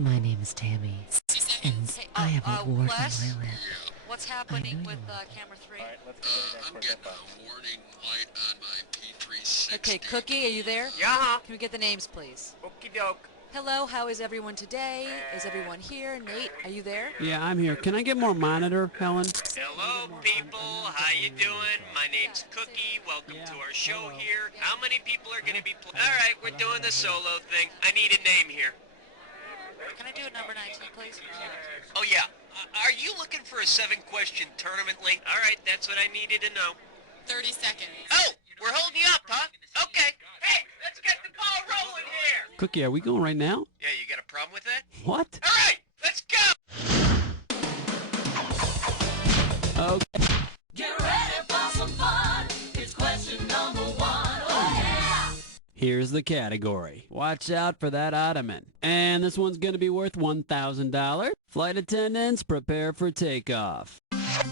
My name is Tammy, and I have a wart on my Les? lip. What's happening with camera 3? Alright, let's go to the next I'm one. getting a warning light on my P360. Okay, Cookie, are you there? Yeah. Can we get the names, please? Okie doke. Hello, how is everyone today? Is everyone here? Nate, are you there? Yeah, I'm here. Can I get more monitor, Helen? Hello, people. How you doing? My name's Cookie. Welcome to our show here. How many people are going to be All right, we're doing the solo thing. I need a name here. Can I do a number 19, please? Oh, yeah. Are you looking for a 7-question tournament link? All right, that's what I needed to know. 30 seconds. Oh, we're holding you up, huh? Okay. Hey, let's get the ball rolling here. Cookie, are we going right now? Yeah, you got a problem with that? What? All right, let's go. Okay. Get ready for some fun. It's question number 1. Oh, yeah! Here's the category. Watch out for that ottoman. And this one's going to be worth $1,000. Flight attendants, prepare for takeoff.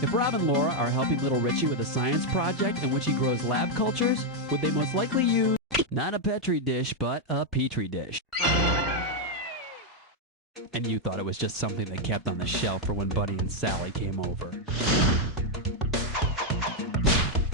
If Rob and Laura are helping little Richie with a science project in which he grows lab cultures, would they most likely use not a Petri dish, but a Petri dish? And you thought it was just something they kept on the shelf for when Buddy and Sally came over.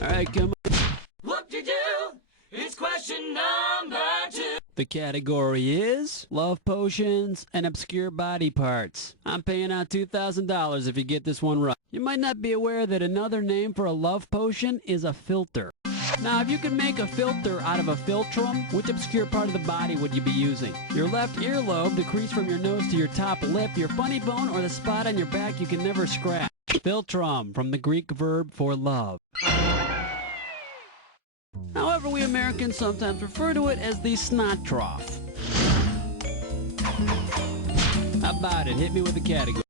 All right, come on. Whoop-de-doo! It's question number 2. The category is love potions and obscure body parts. I'm paying out $2,000 if you get this one right. You might not be aware that another name for a love potion is a filter. Now, if you could make a filter out of a philtrum, which obscure part of the body would you be using? Your left earlobe, the crease from your nose to your top lip, your funny bone, or the spot on your back you can never scratch? Philtrum, from the Greek verb for love. However, we Americans sometimes refer to it as the snot trough. How about it? Hit me with the category.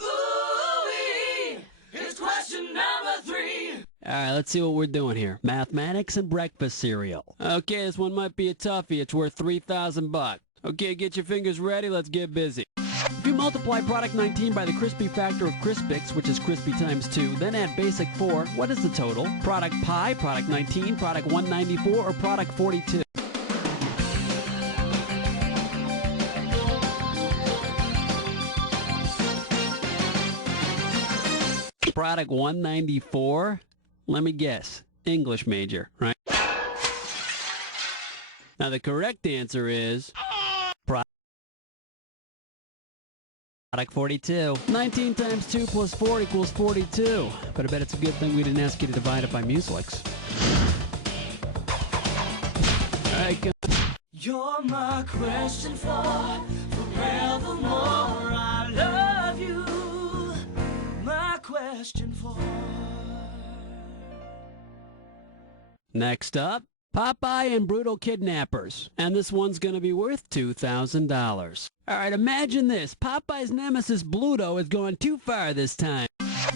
Ooh-wee! It's question number 3. All right, let's see what we're doing here. Mathematics and breakfast cereal. Okay, this one might be a toughie. It's worth $3,000. Okay, get your fingers ready. Let's get busy. If you multiply product 19 by the crispy factor of Crispix, which is crispy times 2, then add basic 4, what is the total? Product pi, product 19, product 194, or product 42? Product 194? Let me guess. English major, right? Now the correct answer is product 42. 19 times 2 plus 4 equals 42. But I bet it's a good thing we didn't ask you to divide it by mucilix. All right, go. You're my question for forevermore. I love you. My question for. Next up, Popeye and Brutal Kidnappers. And this one's going to be worth $2,000. All right, imagine this. Popeye's nemesis, Bluto, has gone too far this time.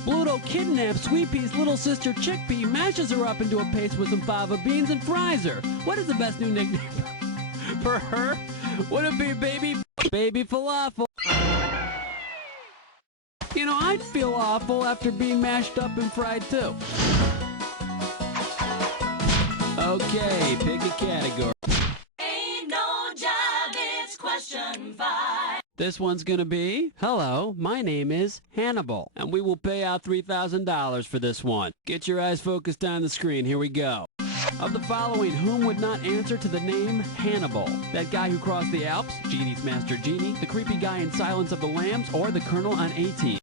Bluto kidnaps Sweet Pea's little sister, Chickpea, mashes her up into a paste with some fava beans, and fries her. What is the best new nickname for her? Would it be Baby Falafel? You know, I'd feel awful after being mashed up and fried, too. Okay, pick a category. Ain't no job, it's question 5. This one's gonna be, hello, my name is Hannibal, and we will pay out $3,000 for this one. Get your eyes focused on the screen, here we go. Of the following, whom would not answer to the name Hannibal? That guy who crossed the Alps, Genie's Master Genie, the creepy guy in Silence of the Lambs, or the Colonel on A-Team?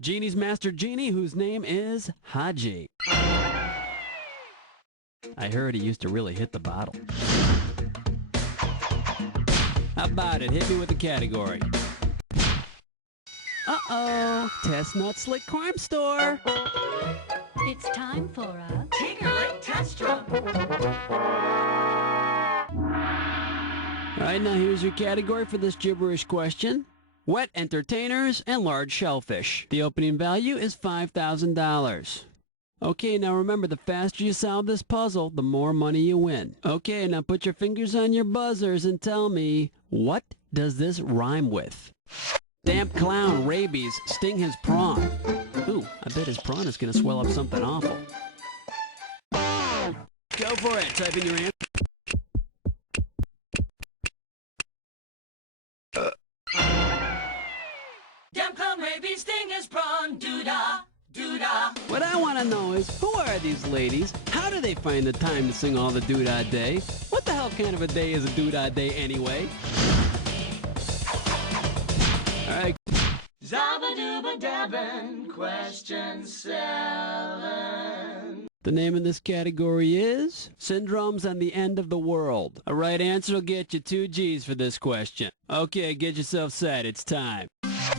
Genie's Master Genie, whose name is Haji. I heard he used to really hit the bottle. How about it? Hit me with the category. Uh-oh. Chestnut Slick Crime Store. It's time for a Tinkerlick test drum. All right, now here's your category for this gibberish question. Wet entertainers and large shellfish. The opening value is $5,000. Okay, now remember, the faster you solve this puzzle, the more money you win. Okay, now put your fingers on your buzzers and tell me, what does this rhyme with? Damp clown, rabies, sting his prawn. Ooh, I bet his prawn is gonna swell up something awful. Go for it, type in your answer. bee sting his prawn. Doo-dah, doo-dah. What I want to know is, who are these ladies? How do they find the time to sing all the Doodah Day? What the hell kind of a day is a Doodah Day anyway? All right. Zabba-dooba-dabbin', question 7. The name of this category is Syndromes on the End of the World. A right answer will get you 2 G's for this question. Okay, get yourself set. It's time.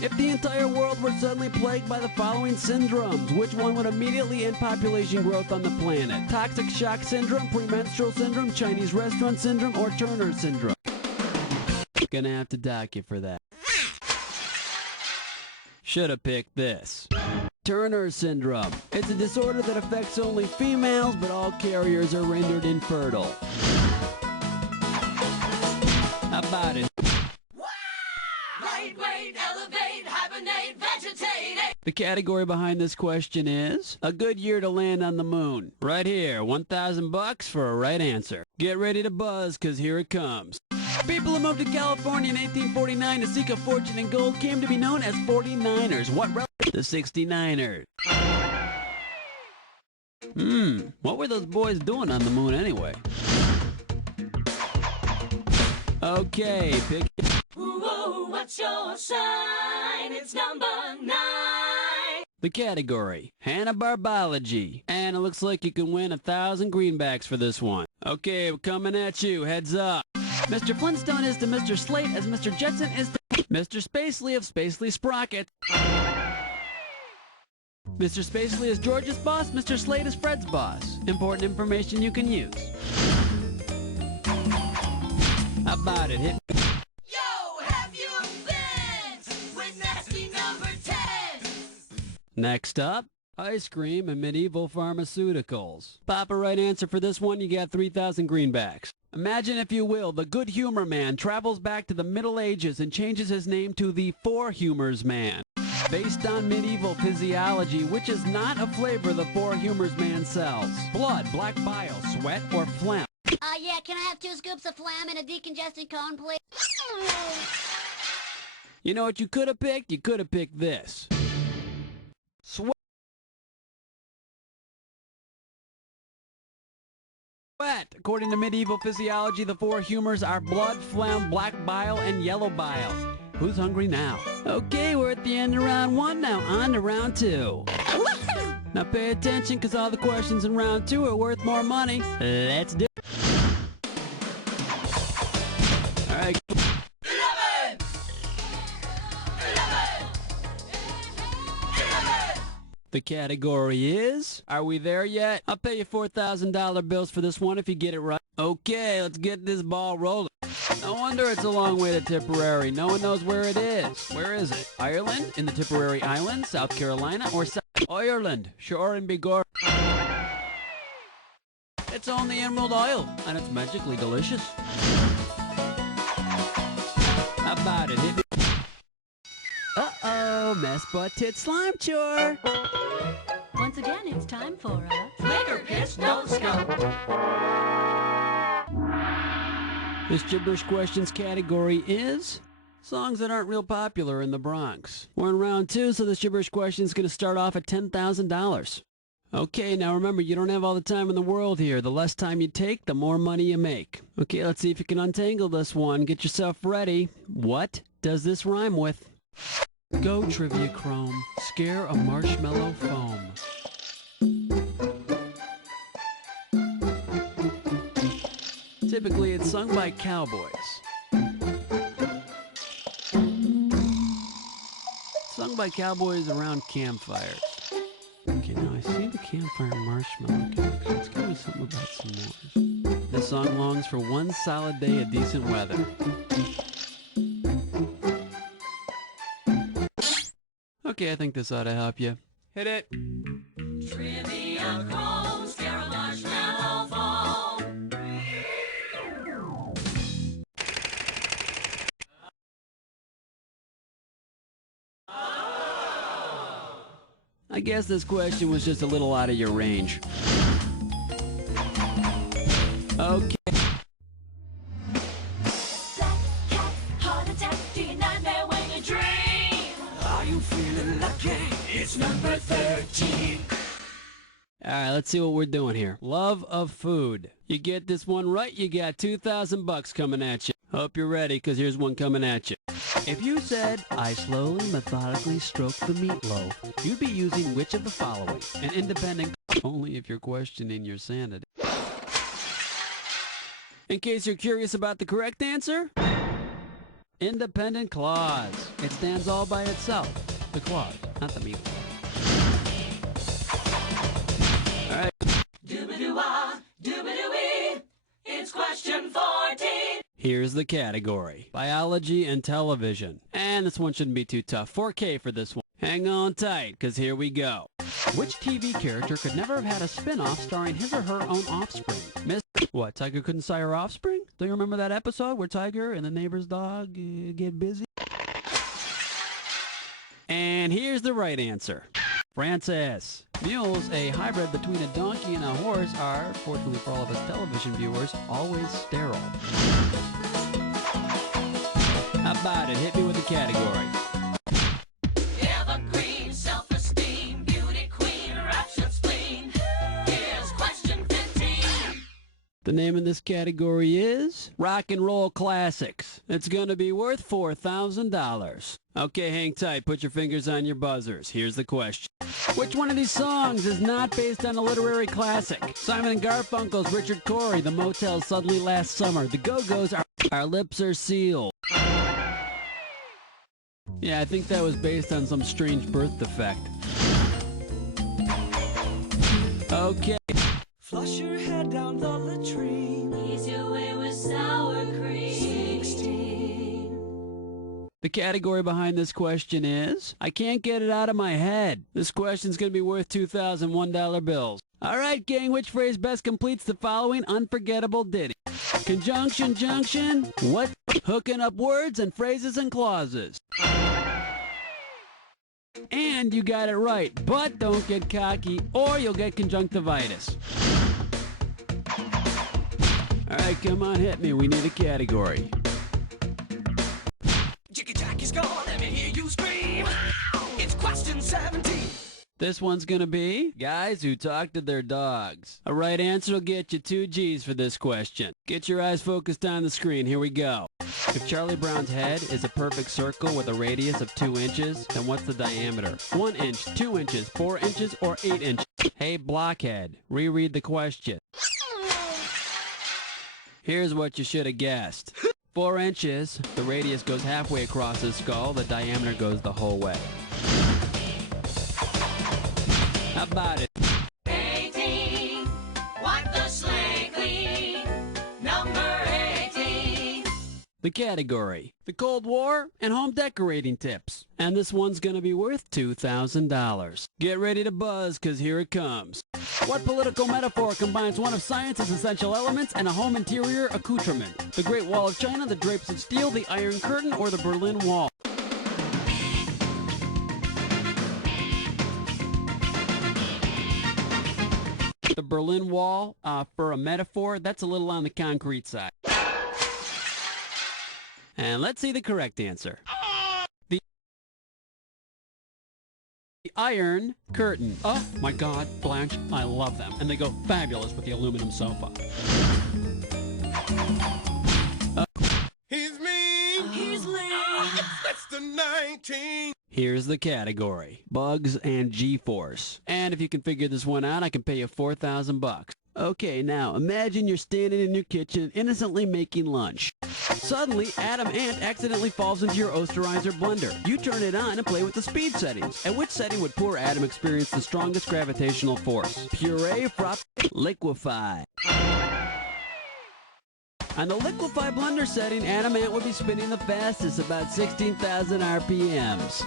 If the entire world were suddenly plagued by the following syndromes, which one would immediately end population growth on the planet? Toxic shock syndrome, premenstrual syndrome, Chinese restaurant syndrome, or Turner syndrome? Gonna have to dock you for that. Should've picked this. Turner syndrome. It's a disorder that affects only females, but all carriers are rendered infertile. How about it? Light, weight, elevate, hibernate, vegetate. The category behind this question is a good year to land on the moon. Right here, $1,000 for a right answer. Get ready to buzz, 'cause here it comes. People who moved to California in 1849 to seek a fortune in gold came to be known as 49ers. What the 69ers? What were those boys doing on the moon anyway? Okay, pick it. Ooh, what's your sign? It's number 9. The category, Hanna-Barbology. And it looks like you can win 1,000 greenbacks for this one. Okay, we're coming at you. Heads up. Mr. Flintstone is to Mr. Slate as Mr. Jetson is to Mr. Spacely of Spacely Sprocket. Mr. Spacely is George's boss, Mr. Slate is Fred's boss. Important information you can use. How about it? Hit me. Yo, have your fence with nasty number 10. Next up, ice cream and medieval pharmaceuticals. Pop a right answer for this one, you got 3,000 greenbacks. Imagine, if you will, the Good Humor Man travels back to the Middle Ages and changes his name to the Four Humors Man. Based on medieval physiology, which is not a flavor the Four Humors Man sells. Blood, black bile, sweat, or phlegm. Yeah, can I have 2 scoops of phlegm and a decongestant cone, please? You know what you could have picked? You could have picked this. Sweat. According to medieval physiology, the 4 humors are blood, phlegm, black bile, and yellow bile. Who's hungry now? Okay, we're at the end of round 1, now on to round 2. Now pay attention, because all the questions in round 2 are worth more money. Let's do it. All right. 11. The category is, are we there yet? I'll pay you $4,000 bills for this one if you get it right. Okay, let's get this ball rolling. No wonder it's a long way to Tipperary. No one knows where it is. Where is it? Ireland? In the Tipperary Islands? South Carolina? Or South Ireland? Sure and be gore. It's on the Emerald Isle, and it's magically delicious. How about it? Hit me. Uh-oh, mess butt tit slime chore. Once again, it's time for a Flicker, piss, no scope. This gibberish questions category is songs that aren't real popular in the Bronx. We're in round 2, so this gibberish question is going to start off at $10,000. Okay, now remember, you don't have all the time in the world here. The less time you take, the more money you make. Okay, let's see if you can untangle this one. Get yourself ready. What does this rhyme with? Go, Trivia Chrome. Scare a marshmallow foam. Typically, it's sung by cowboys. Sung by cowboys around campfires. Okay, now I see the campfire marshmallow connection. It's gotta be something about s'mores. This song longs for one solid day of decent weather. Okay, I think this ought to help you. Hit it. Trivia Chrome, scare a marshmallow foam. I guess this question was just a little out of your range. Okay. Black cat, heart attack, do you nightmare when you dream? Are you feeling like Alright, let's see what we're doing here. Love of food. You get this one right, you got $2,000 coming at you. Hope you're ready, because here's one coming at you. If you said, I slowly, methodically stroke the meatloaf, you'd be using which of the following? An independent... Only if you're questioning your sanity. In case you're curious about the correct answer, independent clause. It stands all by itself. The clause, not the meatloaf. All right. Doobadoo-wah, doobadoo-wee. It's question 14. Here's the category. Biology and television. And this one shouldn't be too tough. 4K for this one. Hang on tight, because here we go. Which TV character could never have had a spin-off starring his or her own offspring? What, Tiger couldn't sire offspring? Do you remember that episode where Tiger and the neighbor's dog get busy? And here's the right answer. Francis. Mules, a hybrid between a donkey and a horse, are, fortunately for all of us television viewers, always sterile. How about it? Hit me with the category. Evergreen, self-esteem, beauty queen, rapture spleen. Here's question 15. The name of this category is Rock and Roll Classics. It's going to be worth $4,000. Okay, hang tight. Put your fingers on your buzzers. Here's the question. Which one of these songs is not based on a literary classic? Simon & Garfunkel's Richard Cory, The Motels Suddenly Last Summer, The Go-Go's Our Lips Are Sealed. Yeah, I think that was based on some strange birth defect. Okay. Flush your head down the latrine. Ease your way with sour cream. 16. The category behind this question is, I can't get it out of my head. This question's going to be worth $2,001 bills. All right, gang, which phrase best completes the following unforgettable ditty? Conjunction, junction, what? Hooking up words and phrases and clauses. And you got it right, but don't get cocky or you'll get conjunctivitis. All right, come on, hit me. We need a category. Jicky Jacky's gone, let me hear you scream. It's question 17. This one's gonna be guys who talk to their dogs. A right answer will get you 2 G's for this question. Get your eyes focused on the screen. Here we go. If Charlie Brown's head is a perfect circle with a radius of 2 inches, then what's the diameter? 1 inch, 2 inches, 4 inches, or 8 inches? Hey, blockhead, reread the question. Here's what you should have guessed. 4 inches, the radius goes halfway across his skull, the diameter goes the whole way. How about it? 18. Wipe the slate clean. Number 18. The category, the Cold War and home decorating tips. And this one's gonna be worth $2,000. Get ready to buzz, cause here it comes. What political metaphor combines one of science's essential elements and a home interior accoutrement? The Great Wall of China, the Drapes of Steel, the Iron Curtain, or the Berlin Wall? The Berlin Wall, for a metaphor, that's a little on the concrete side. And let's see the correct answer. The Iron Curtain. Oh my God, Blanche, I love them. And they go fabulous with the aluminum sofa. He's mean. He's lame. That's the 19. Here's the category. Bugs and G-Force. And if you can figure this one out, I can pay you $4,000. Okay, now imagine you're standing in your kitchen innocently making lunch. Suddenly, Adam Ant accidentally falls into your Osterizer blender. You turn it on and play with the speed settings. At which setting would poor Adam experience the strongest gravitational force? Puree, frop, liquefy. On the liquefy blender setting, Adam Ant would be spinning the fastest, about 16,000 RPMs.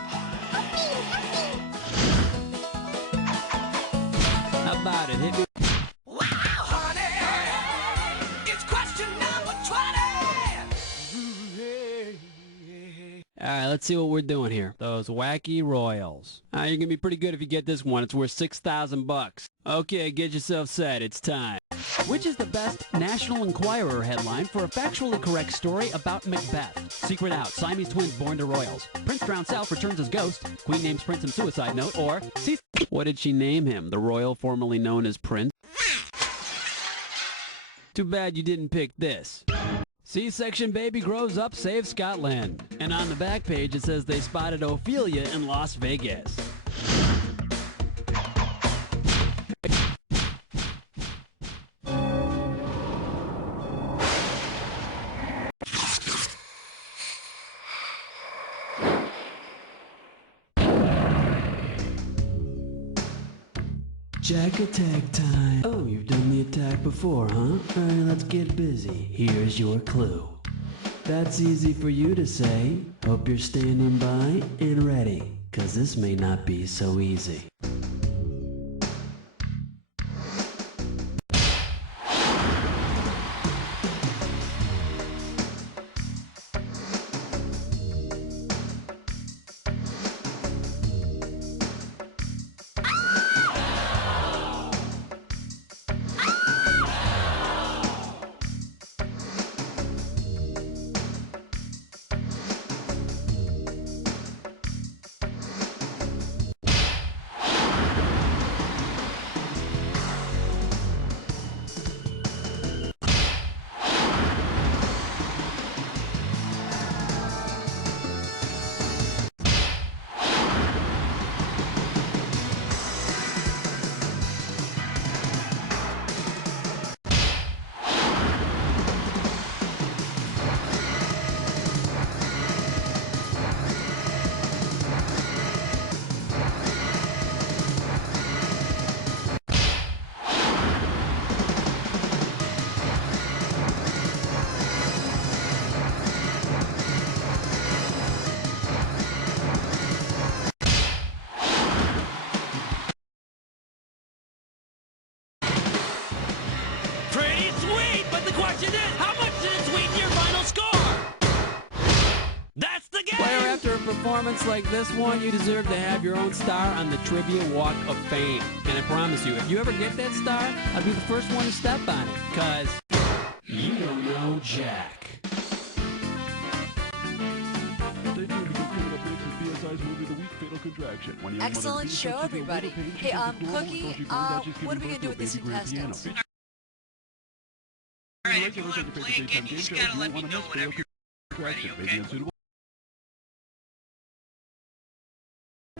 How about it? Hit me. Wow, honey. It's question number 20. All right, let's see what we're doing here. Those wacky royals. You're going to be pretty good if you get this one. It's worth $6,000. Okay, get yourself set. It's time. Which is the best National Enquirer headline for a factually correct story about Macbeth? Secret out. Siamese twins born to royals. Prince drowns self returns as ghost. Queen names prince in suicide note. Or, what did she name him? The royal formerly known as Prince? Too bad you didn't pick this. C-section baby grows up, saves Scotland. And on the back page it says they spotted Ophelia in Las Vegas. Jack attack time. Oh, you've done the attack before, huh? Alright, let's get busy. Here's your clue. That's easy for you to say. Hope you're standing by and ready, 'cause this may not be so easy. Pretty sweet, but the question is, how much did it sweeten your final score? That's the game! Player, after a performance like this one, you deserve to have your own star on the Trivia Walk of Fame. And I promise you, if you ever get that star, I'll be the first one to step on it, 'cause you don't know Jack. Excellent show, everybody. Hey, Cookie, what are we going to do with these contestants? Alright, if you want to play again, you just gotta let me know whenever you're ready, okay?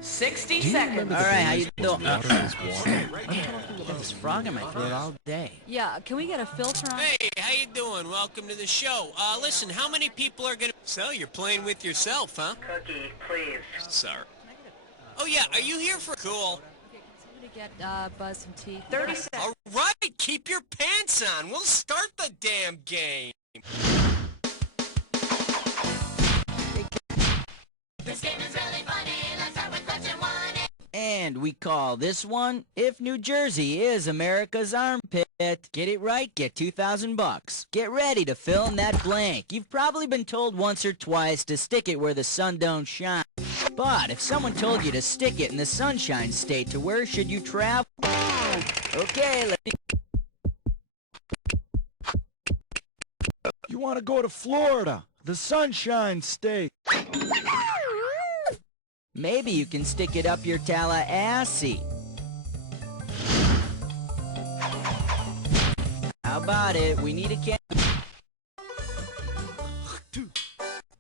60 seconds. All right, how you doing? I've had this frog in my throat all day. Yeah, can we get a filter on? Hey, how you doing? Welcome to the show. Listen, how many people are gonna... So, you're playing with yourself, huh? Cookie, please. Sorry. Oh yeah, are you here for... Cool. Okay, can somebody get Buzz some tea? 30 seconds. Alright, keep your pants on. We'll start the damn game. This game is really funny. Let's start with question 1. And we call this one, If New Jersey is America's Armpit. Get it right, get $2,000. Get ready to fill in that blank. You've probably been told once or twice to stick it where the sun don't shine. But if someone told you to stick it in the Sunshine State, to where should you travel? Okay, let me... You want to go to Florida, the Sunshine State. Maybe you can stick it up your Tallahassee. How about it? We need a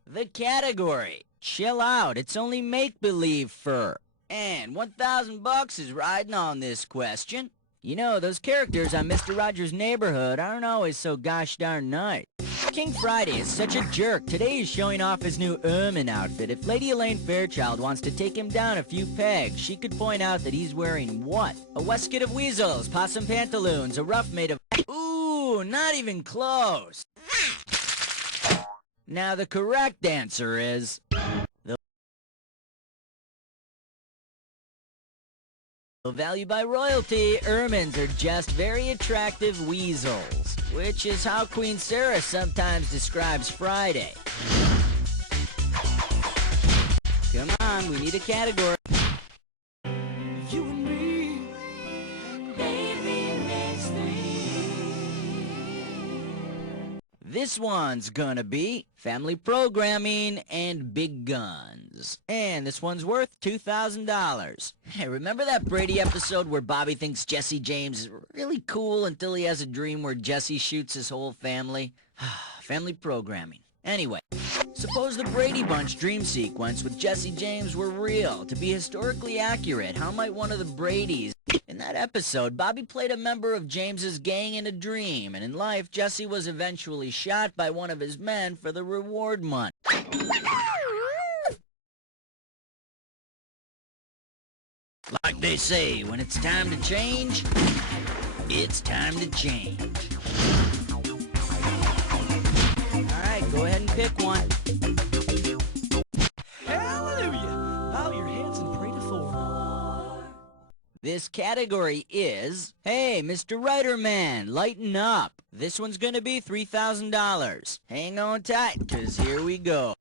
The category. Chill out. It's only make-believe fur. And $1,000 is riding on this question. You know, those characters on Mr. Rogers' Neighborhood aren't always so gosh darn nice. King Friday is such a jerk. Today he's showing off his new ermine outfit. If Lady Elaine Fairchild wants to take him down a few pegs, she could point out that he's wearing what? A waistcoat of weasels, possum pantaloons, a ruff made of... Ooh, not even close. Now the correct answer is... Valued by royalty, ermines are just very attractive weasels, which is how Queen Sarah sometimes describes Friday. Come on, we need a category. You and me. Baby makes three. This one's gonna be family programming and big guns. And this one's worth $2,000. Hey, remember that Brady episode where Bobby thinks Jesse James is really cool until he has a dream where Jesse shoots his whole family? Family programming. Anyway, suppose the Brady Bunch dream sequence with Jesse James were real. To be historically accurate, how might one of the Bradys... In that episode, Bobby played a member of James's gang in a dream, and in life, Jesse was eventually shot by one of his men for the reward money. Like they say, when it's time to change, it's time to change. Alright, go ahead and pick one. Hallelujah. Bow your heads and pray to Thor. This category is, hey, Mr. Writer Man, lighten up. This one's gonna be $3,000. Hang on tight, cause here we go.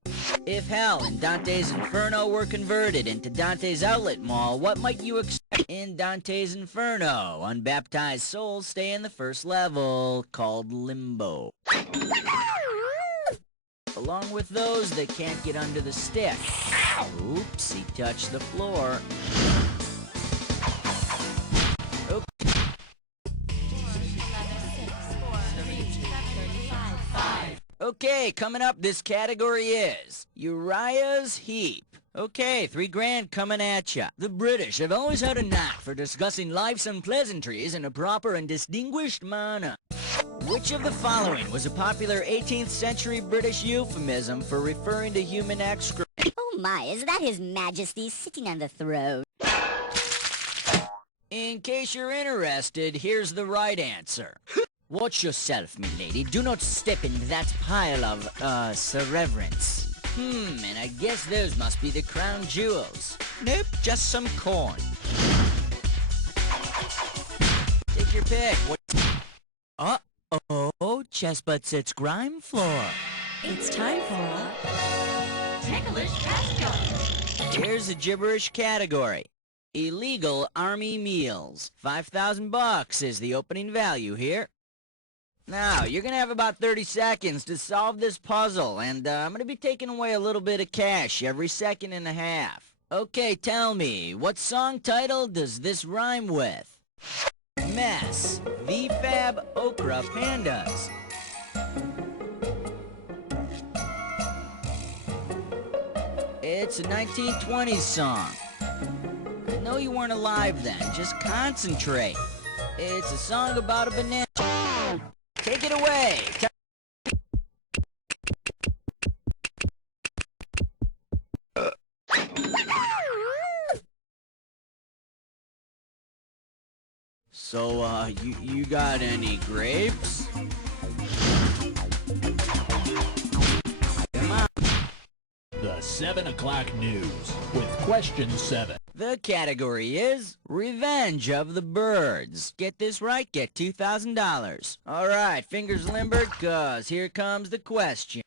If hell and Dante's Inferno were converted into Dante's Outlet Mall, what might you expect in Dante's Inferno? Unbaptized souls stay in the first level, called Limbo. Along with those that can't get under the stick. Oops, he touched the floor. Okay, coming up, this category is Uriah's Heap. Okay, $3,000 coming at ya. The British have always had a knack for discussing life's unpleasantries in a proper and distinguished manner. Which of the following was a popular 18th century British euphemism for referring to human excrement? Oh my, is that His Majesty sitting on the throne? In case you're interested, here's the right answer. Watch yourself, milady. Do not step into that pile of, reverence. And I guess those must be the crown jewels. Nope, just some corn. Take your pick. What? Uh-oh, Chestbut sits grime floor. It's time for a ticklish category. Here's a gibberish category. Illegal army meals. $5,000 is the opening value here. Now, you're gonna have about 30 seconds to solve this puzzle, and I'm gonna be taking away a little bit of cash every second and a half. Okay, tell me, what song title does this rhyme with? Mess, VFAB, Okra, Pandas. It's a 1920s song. I know you weren't alive then, just concentrate. It's a song about a banana. Take it away. So, you got any grapes? Come on. The 7 o'clock news with question 7. The category is Revenge of the Birds. Get this right, get $2,000. Alright, fingers limbered, cause here comes the question.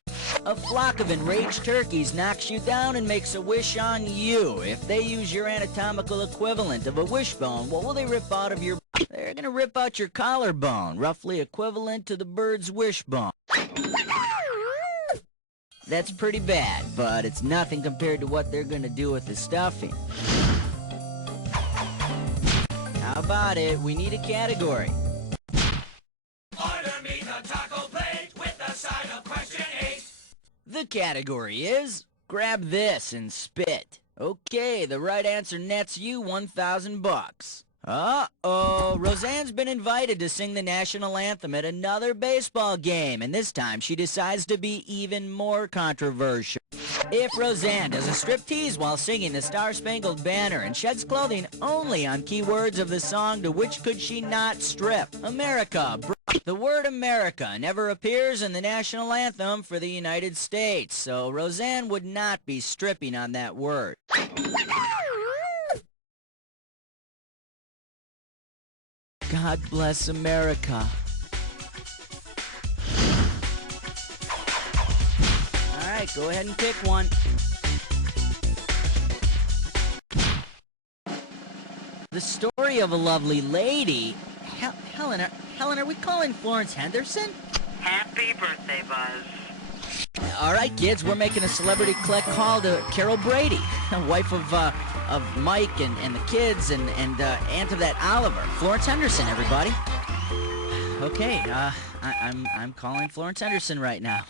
A flock of enraged turkeys knocks you down and makes a wish on you. If they use your anatomical equivalent of a wishbone, what will they rip out of your... They're gonna rip out your collarbone, roughly equivalent to the bird's wishbone. That's pretty bad, but it's nothing compared to what they're gonna do with the stuffing. How about it? We need a category. Order me the taco plate with the side of question 8. The category is grab this and spit. Okay, the right answer nets you $1,000. Uh-oh, Roseanne's been invited to sing the national anthem at another baseball game, and this time she decides to be even more controversial. If Roseanne does a striptease while singing the Star-Spangled Banner and sheds clothing only on keywords of the song, to which could she not strip? America. The word America never appears in the national anthem for the United States, so Roseanne would not be stripping on that word. God bless America. Alright, go ahead and pick one. The story of a lovely lady. Helen, are we calling Florence Henderson? Happy birthday, Buzz. All right, kids, we're making a celebrity collect call to Carol Brady, wife of Mike and the kids and aunt of that Oliver. Florence Henderson, everybody. Okay, I'm calling Florence Henderson right now.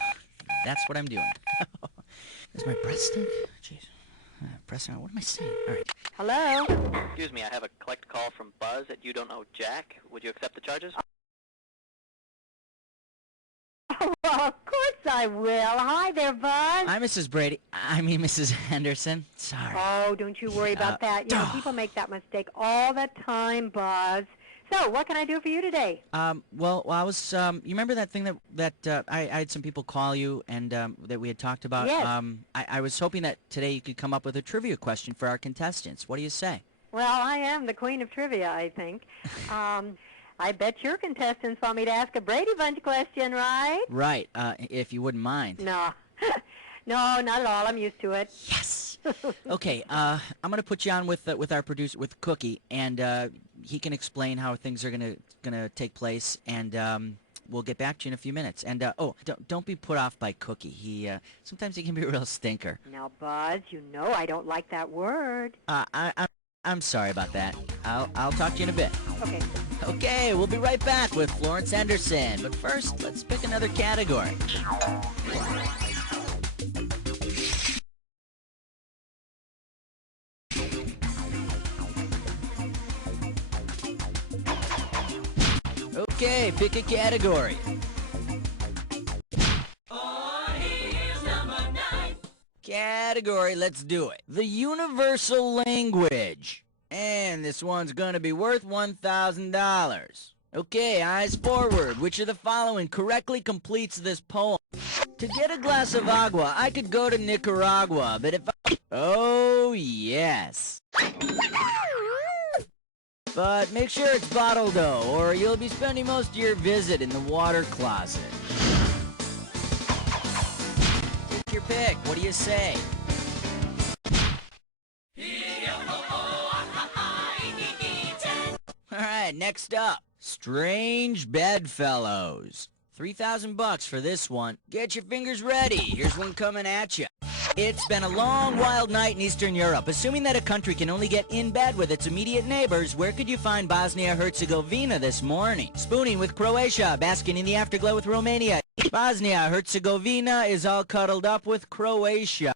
That's what I'm doing. Is my breath stink? Jeez. Pressing. What am I saying? All right. Hello? Excuse me, I have a collect call from Buzz at You Don't Know Jack. Would you accept the charges? Oh, well, of course I will. Hi there, Buzz. Hi, Mrs. Brady. I mean, Mrs. Henderson. Sorry. Oh, don't you worry about that. You know, people make that mistake all the time, Buzz. So, what can I do for you today? Well, I was, you remember that thing that I had some people call you and that we had talked about? Yes. I was hoping that today you could come up with a trivia question for our contestants. What do you say? Well, I am the queen of trivia, I think. I bet your contestants want me to ask a Brady Bunch question, right? Right, if you wouldn't mind. No. No, not at all. I'm used to it. Yes. Okay, I'm going to put you on with our producer, with Cookie, and he can explain how things are gonna take place, and we'll get back to you in a few minutes. And don't be put off by Cookie. He sometimes he can be a real stinker. Now, Buzz, you know I don't like that word. I'm sorry about that. I'll talk to you in a bit. Okay. Okay, we'll be right back with Florence Henderson. But first, let's pick another category. Okay, pick a category. Category, let's do it. The universal language. And this one's gonna be worth $1,000. Okay, eyes forward. Which of the following correctly completes this poem? To get a glass of agua, I could go to Nicaragua, but if I... Oh, yes. But make sure it's bottled, though, or you'll be spending most of your visit in the water closet. Take your pick. What do you say? All right, next up, Strange Bedfellows. $3,000 for this one. Get your fingers ready. Here's one coming at you. It's been a long, wild night in Eastern Europe. Assuming that a country can only get in bed with its immediate neighbors, where could you find Bosnia-Herzegovina this morning? Spooning with Croatia, basking in the afterglow with Romania. Bosnia-Herzegovina is all cuddled up with Croatia.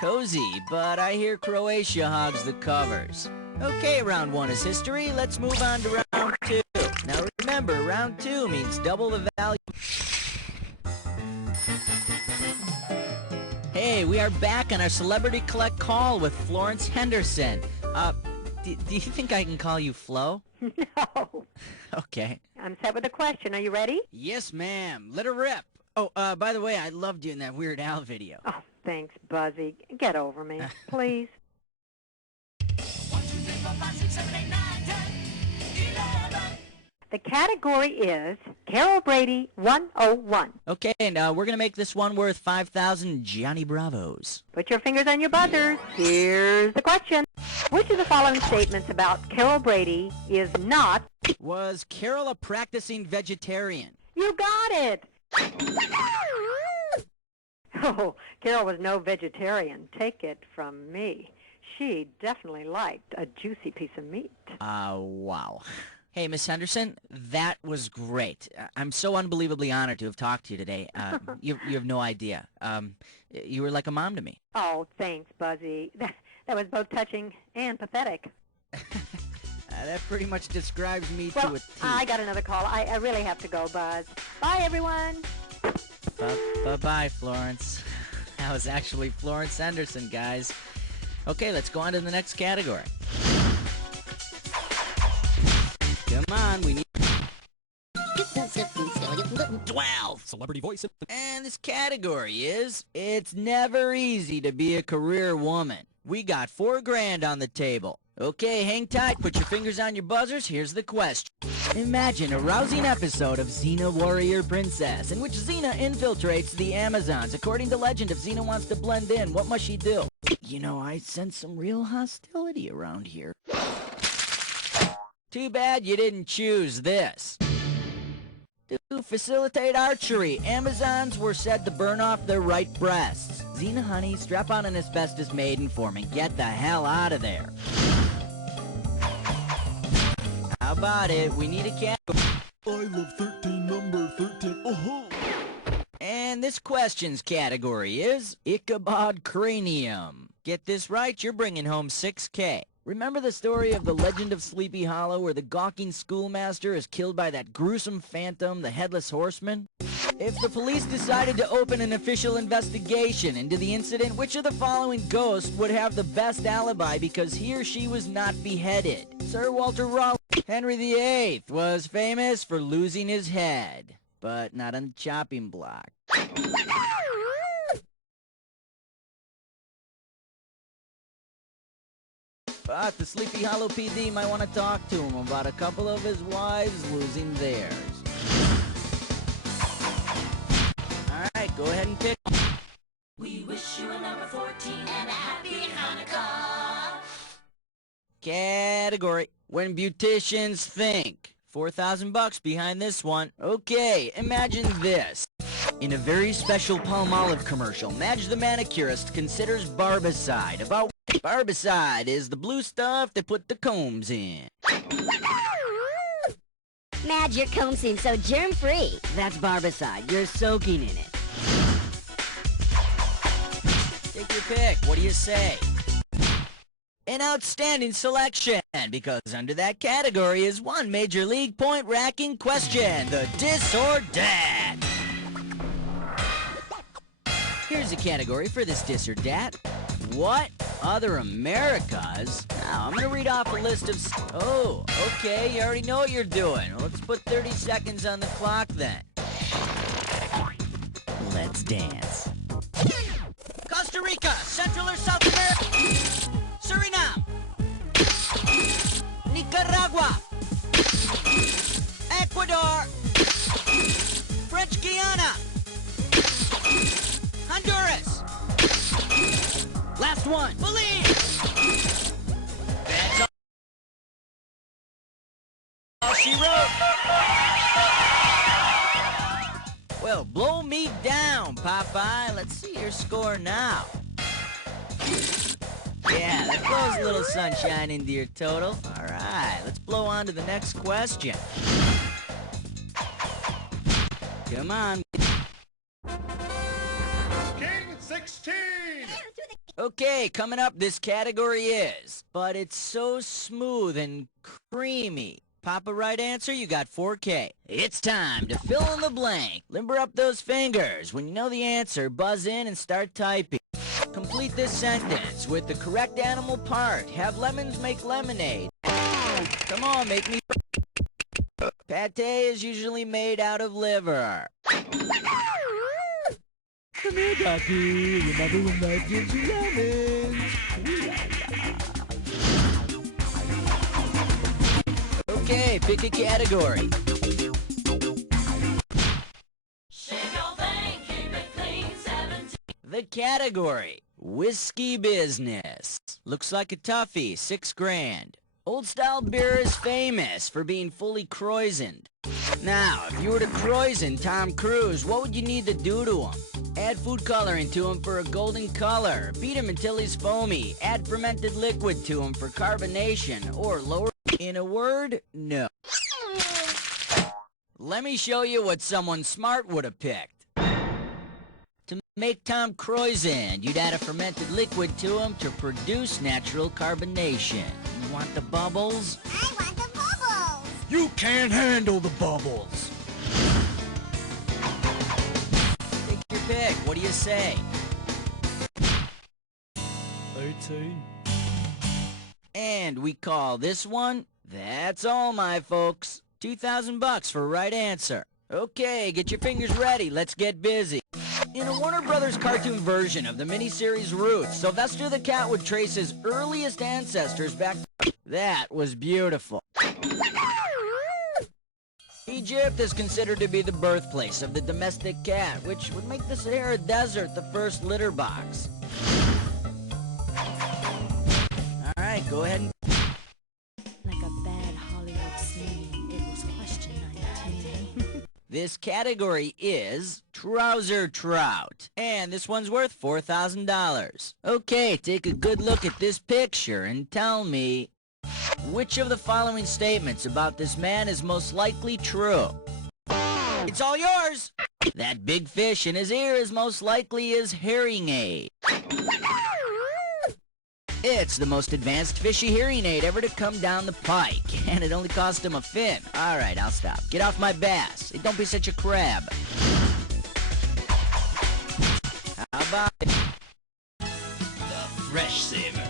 Cozy, but I hear Croatia hogs the covers. Okay, round one is history. Let's move on to round two. Now remember, round two means double the value. Hey, we are back on our Celebrity Collect call with Florence Henderson. Do you think I can call you Flo? No. Okay. I'm set with a question. Are you ready? Yes, ma'am. Let her rip. Oh, by the way, I loved you in that Weird Al video. Oh, thanks, Buzzy. Get over me, please. The category is Carol Brady 101. Okay, and we're going to make this one worth 5,000 Johnny Bravos. Put your fingers on your buzzers. Here's the question. Which of the following statements about Carol Brady is not... Was Carol a practicing vegetarian? You got it! Oh, Carol was no vegetarian. Take it from me. She definitely liked a juicy piece of meat. Wow. Hey, Miss Henderson, that was great. I'm so unbelievably honored to have talked to you today. You have no idea. You were like a mom to me. Oh, thanks, Buzzy. That was both touching and pathetic. That pretty much describes me well, to a T. I got another call. I really have to go, Buzz. Bye, everyone. Bye-bye, Florence. That was actually Florence Henderson, guys. Okay, let's go on to the next category. Come on, we need 12 celebrity voice. And this category is It's Never Easy to Be a Career Woman. We got $4,000 on the table. Okay, hang tight, put your fingers on your buzzers. Here's the question. Imagine a rousing episode of Xena Warrior Princess, in which Xena infiltrates the Amazons. According to legend, if Xena wants to blend in, what must she do? You know, I sense some real hostility around here. Too bad you didn't choose this. To facilitate archery, Amazons were said to burn off their right breasts. Xena, honey, strap on an asbestos maiden form and get the hell out of there. How about it? We need a category. I love 13, number 13. Oh-ho! And this question's category is Ichabod Cranium. Get this right, you're bringing home $6K. Remember the story of the Legend of Sleepy Hollow where the gawking schoolmaster is killed by that gruesome phantom, the Headless Horseman? If the police decided to open an official investigation into the incident, which of the following ghosts would have the best alibi because he or she was not beheaded? Sir Walter Raleigh. Henry VIII was famous for losing his head, but not on the chopping block. But the Sleepy Hollow PD might want to talk to him about a couple of his wives losing theirs. Alright, go ahead and pick. We wish you a number 14 and a happy Hanukkah. Category: when beauticians think. $4,000 behind this one. Okay, imagine this. In a very special Palmolive commercial, Madge the manicurist considers Barbicide. About Barbicide is the blue stuff they put the combs in. Madge, your comb seems so germ-free. That's Barbicide. You're soaking in it. Take your pick. What do you say? An outstanding selection, because under that category is one major league point-racking question, the dis or dat. Here's a category for this dis or dat. What other Americas? Now, I'm going to read off a list of... Oh, okay, you already know what you're doing. Well, let's put 30 seconds on the clock then. Let's dance. Costa Rica, Central or South America, Suriname, Nicaragua, Ecuador, French Guiana, Honduras. Last one, Belize. That's all she wrote. Well, blow me down, Popeye. Let's see your score now. Yeah, that blows a little sunshine into your total. All right, let's blow on to the next question. Come on. King 16! Okay, coming up, this category is, but it's so smooth and creamy. Pop a right answer, you got 4K. It's time to fill in the blank. Limber up those fingers. When you know the answer, buzz in and start typing. Complete this sentence with the correct animal part. Have lemons make lemonade. Come on, make me... Pate is usually made out of liver. Come here, Daddy. Your mother will not give you lemons. Okay, pick a category. Shave your thing, keep it clean, 17. The category, whiskey business. Looks like a toughie, $6 grand. Old style beer is famous for being fully croissant. Now, if you were to croissant Tom Cruise, what would you need to do to him? Add food coloring to him for a golden color. Beat him until he's foamy. Add fermented liquid to him for carbonation. Or lower... In a word, no. Let me show you what someone smart would have picked. To make Tom croissant, you'd add a fermented liquid to him to produce natural carbonation. You want the bubbles? I want the bubbles. You can't handle the bubbles. Take your pick. What do you say? 18. And we call this one, That's All, my folks. $2,000 for right answer. Okay, get your fingers ready. Let's get busy. In a Warner Brothers cartoon version of the miniseries Roots, Sylvester the Cat would trace his earliest ancestors back... That was beautiful. Egypt is considered to be the birthplace of the domestic cat, which would make the Sahara Desert the first litter box. go ahead and... Like a bad Hollywood scene, it was question 19. This category is trouser trout, and this one's worth $4,000. Okay, take a good look at this picture and tell me which of the following statements about this man is most likely true. It's all yours! That big fish in his ear is most likely his hearing aid. It's the most advanced fishy hearing aid ever to come down the pike, and it only cost him a fin. Alright, I'll stop. Get off my bass. Hey, don't be such a crab. How about it? The Fresh Saver.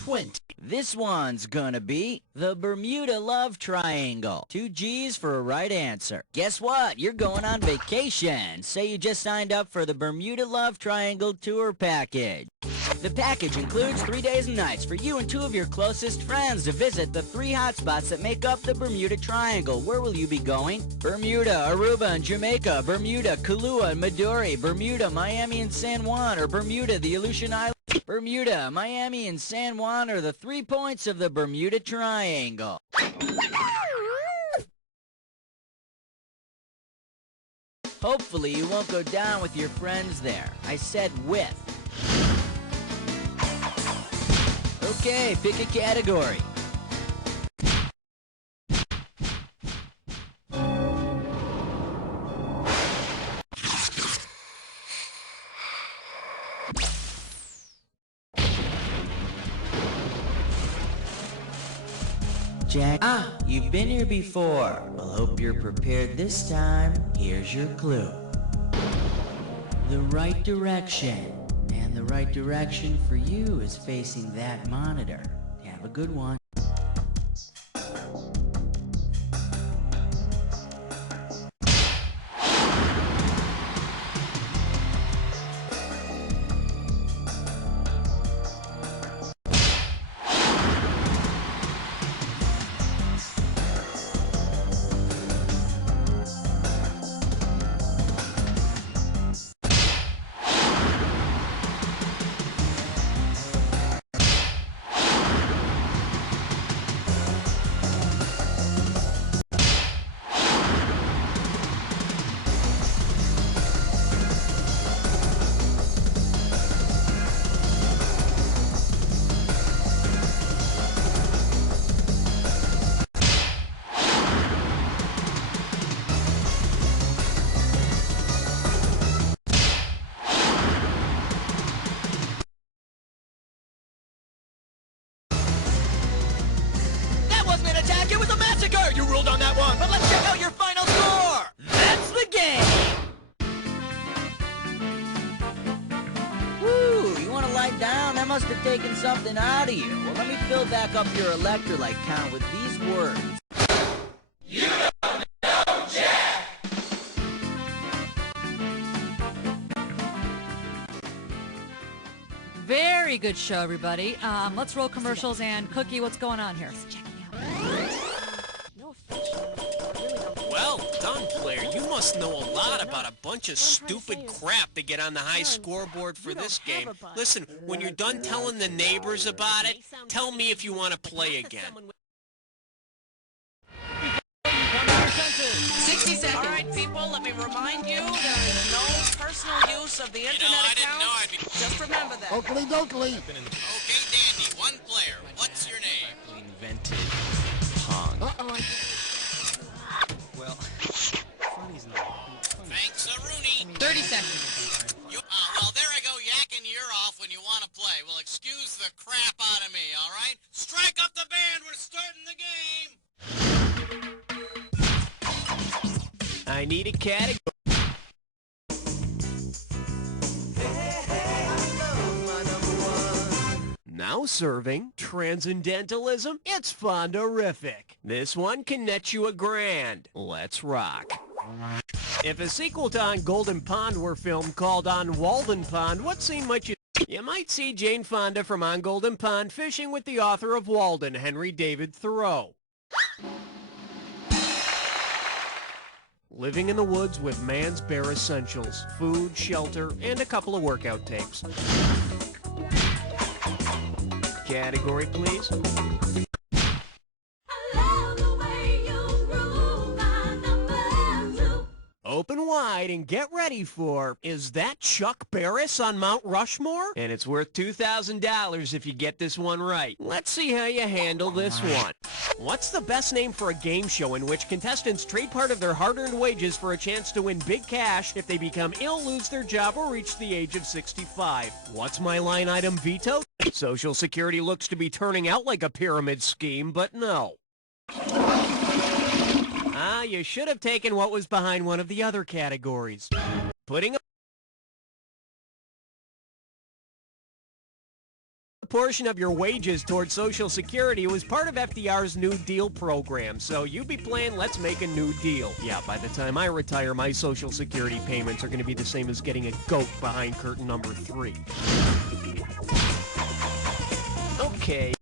20. This one's gonna be the Bermuda Love Triangle. 2 G's for a right answer. Guess what? You're going on vacation. Say you just signed up for the Bermuda Love Triangle tour package. The package includes 3 days and nights for you and 2 of your closest friends to visit the 3 hotspots that make up the Bermuda Triangle. Where will you be going? Bermuda, Aruba, and Jamaica. Bermuda, Kahlua, and Midori. Bermuda, Miami, and San Juan. Or Bermuda, the Aleutian Islands. Bermuda, Miami, and San Juan are the 3 points of the Bermuda Triangle. Hopefully you won't go down with your friends there. I said with. Okay, pick a category. Jack, you've been here before. Well, hope you're prepared this time. Here's your clue. The right direction. And the right direction for you is facing that monitor. Have a good one. It was a massacre! You ruled on that one, but let's check out your final score! That's the game! Woo, you want to lie down? That must have taken something out of you. Well, let me fill back up your electrolyte count with these words. You don't know Jack! Very good show, everybody. Let's roll commercials, and Cookie, what's going on here? Well done, player. You must know a lot about a bunch of stupid crap to get on the high scoreboard for this game. Listen, when you're done telling the neighbors about it, tell me if you want to play again. 60 seconds. All right, people, let me remind you, there is no personal use of the internet account. Just remember that. Oakley dokley. Okay, Dandy, 1 player. What's your name? Invented Pong. Uh-oh. Well, funny's not. Thanks, Rooney. 30 seconds. Well, there I go, yakking your off when you want to play. Well, excuse the crap out of me, all right? Strike up the band. We're starting the game. I need a category. Now serving Transcendentalism, it's Fondorific. This one can net you $1,000. Let's rock. If a sequel to On Golden Pond were filmed called On Walden Pond, what scene might you... You might see Jane Fonda from On Golden Pond fishing with the author of Walden, Henry David Thoreau. Living in the woods with man's bare essentials, food, shelter, and a couple of workout tapes. Category, please. Open wide and get ready for, is that Chuck Barris on Mount Rushmore? And it's worth $2,000 if you get this one right. Let's see how you handle this one. What's the best name for a game show in which contestants trade part of their hard-earned wages for a chance to win big cash if they become ill, lose their job, or reach the age of 65? What's my line item veto? Social Security looks to be turning out like a pyramid scheme, but no. You should have taken what was behind one of the other categories. Putting a portion of your wages towards Social Security was part of FDR's New Deal program, so you'd be playing Let's Make a New Deal. Yeah, by the time I retire, my Social Security payments are going to be the same as getting a goat behind curtain number 3. Okay.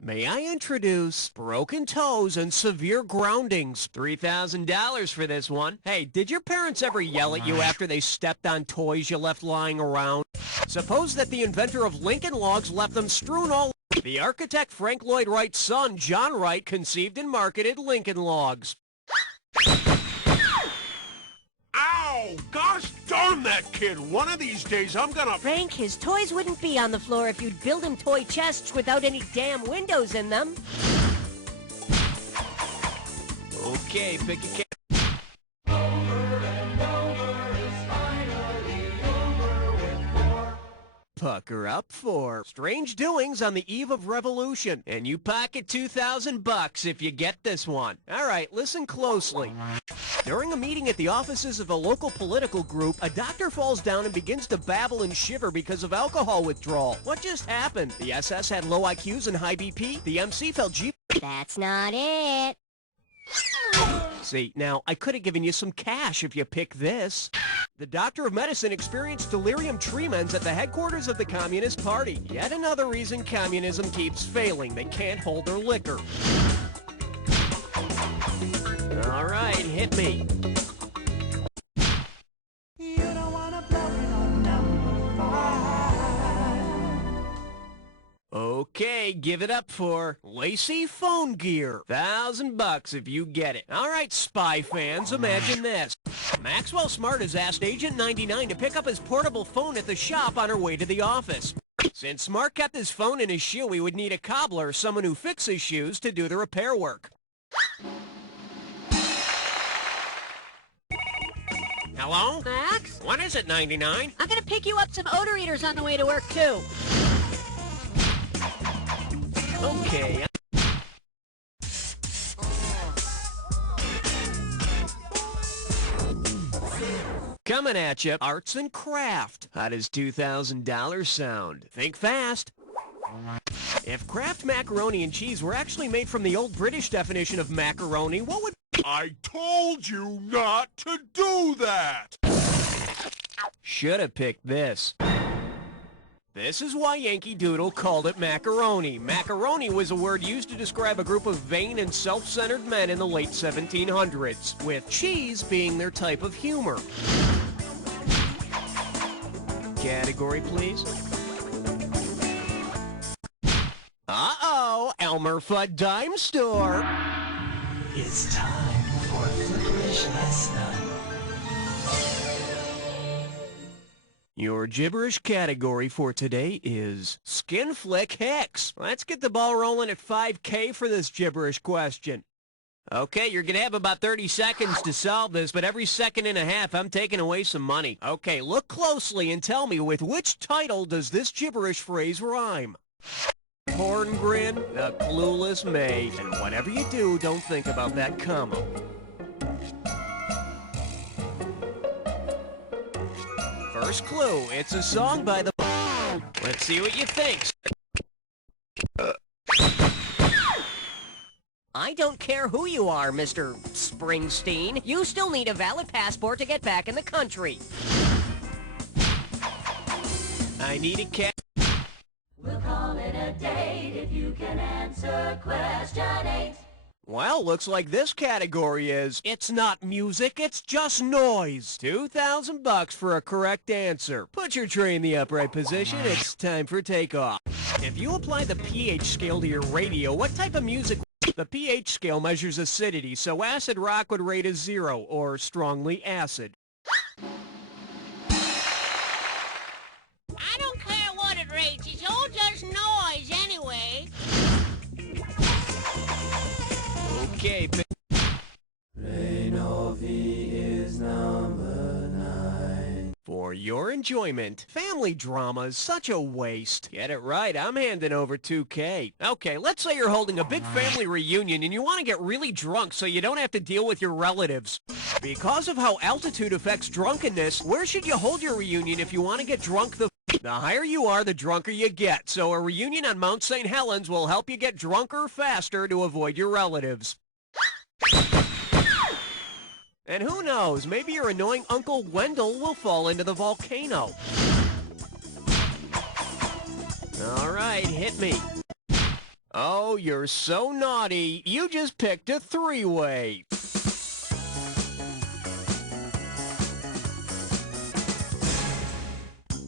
May I introduce broken toes and severe groundings? $3,000 for this one. Hey, did your parents ever yell at you after they stepped on toys you left lying around? Suppose that the inventor of Lincoln Logs left them strewn all over. The architect Frank Lloyd Wright's son, John Wright, conceived and marketed Lincoln Logs. Ow! Gosh darn that kid! One of these days I'm gonna... Frank, his toys wouldn't be on the floor if you'd build him toy chests without any damn windows in them. Okay, pick a cat. Pucker up for Strange Doings on the Eve of Revolution, and you pocket $2,000 if you get this one. All right, listen closely. During a meeting at the offices of a local political group, a doctor falls down and begins to babble and shiver because of alcohol withdrawal. What just happened? The SS had low IQs and high BP? The MC felt G... That's not it. See, now, I could have given you some cash if you pick this. The doctor of medicine experienced delirium tremens at the headquarters of the Communist Party. Yet another reason communism keeps failing. They can't hold their liquor. All right, hit me. You don't wanna blow it on number 5. Okay, give it up for Lacey Phone Gear. $1,000 if you get it. All right, Spy fans, imagine this. Maxwell Smart has asked Agent 99 to pick up his portable phone at the shop on her way to the office. Since Smart kept his phone in his shoe, he would need a cobbler, someone who fixes shoes, to do the repair work. Hello? Max? What is it, 99? I'm gonna pick you up some odor eaters on the way to work, too. Okay. Coming at you, arts and craft. How does $2,000 sound? Think fast. If Kraft macaroni and cheese were actually made from the old British definition of macaroni, what would... I told you not to do that! Should have picked this. This is why Yankee Doodle called it macaroni. Macaroni was a word used to describe a group of vain and self-centered men in the late 1700s, with cheese being their type of humor. Category, please. Uh-oh, Elmer Fudd Dime Store. It's time for Flickerish Lesson. Your gibberish category for today is Skinflick Hicks. Let's get the ball rolling at 5K for this gibberish question. Okay, you're going to have about 30 seconds to solve this, but every second and a half, I'm taking away some money. Okay, look closely and tell me, with which title does this gibberish phrase rhyme? Horngrin, the clueless maid. And whatever you do, don't think about that comma. First clue, it's a song by the... Let's see what you think. I don't care who you are, Mr. Springsteen. You still need a valid passport to get back in the country. I need a cat. We'll call it a date if you can answer question 8. Well, looks like this category is, it's not music, it's just noise. 2,000 bucks for a correct answer. Put your tray in the upright position, it's time for takeoff. If you apply the pH scale to your radio, what type of music? The pH scale measures acidity, so acid rock would rate as 0, or strongly acid. I don't care what it rates, it's all just noise anyway. Okay, is number 9. for your enjoyment, family drama is such a waste. Get it right, I'm handing over 2K. Okay, let's say you're holding a big family reunion and you want to get really drunk so you don't have to deal with your relatives. Because of how altitude affects drunkenness, where should you hold your reunion if you want to get drunk the higher you are, the drunker you get. So a reunion on Mount St. Helens will help you get drunker faster to avoid your relatives. And who knows, maybe your annoying Uncle Wendell will fall into the volcano. All right, hit me. Oh, you're so naughty. You just picked a three-way.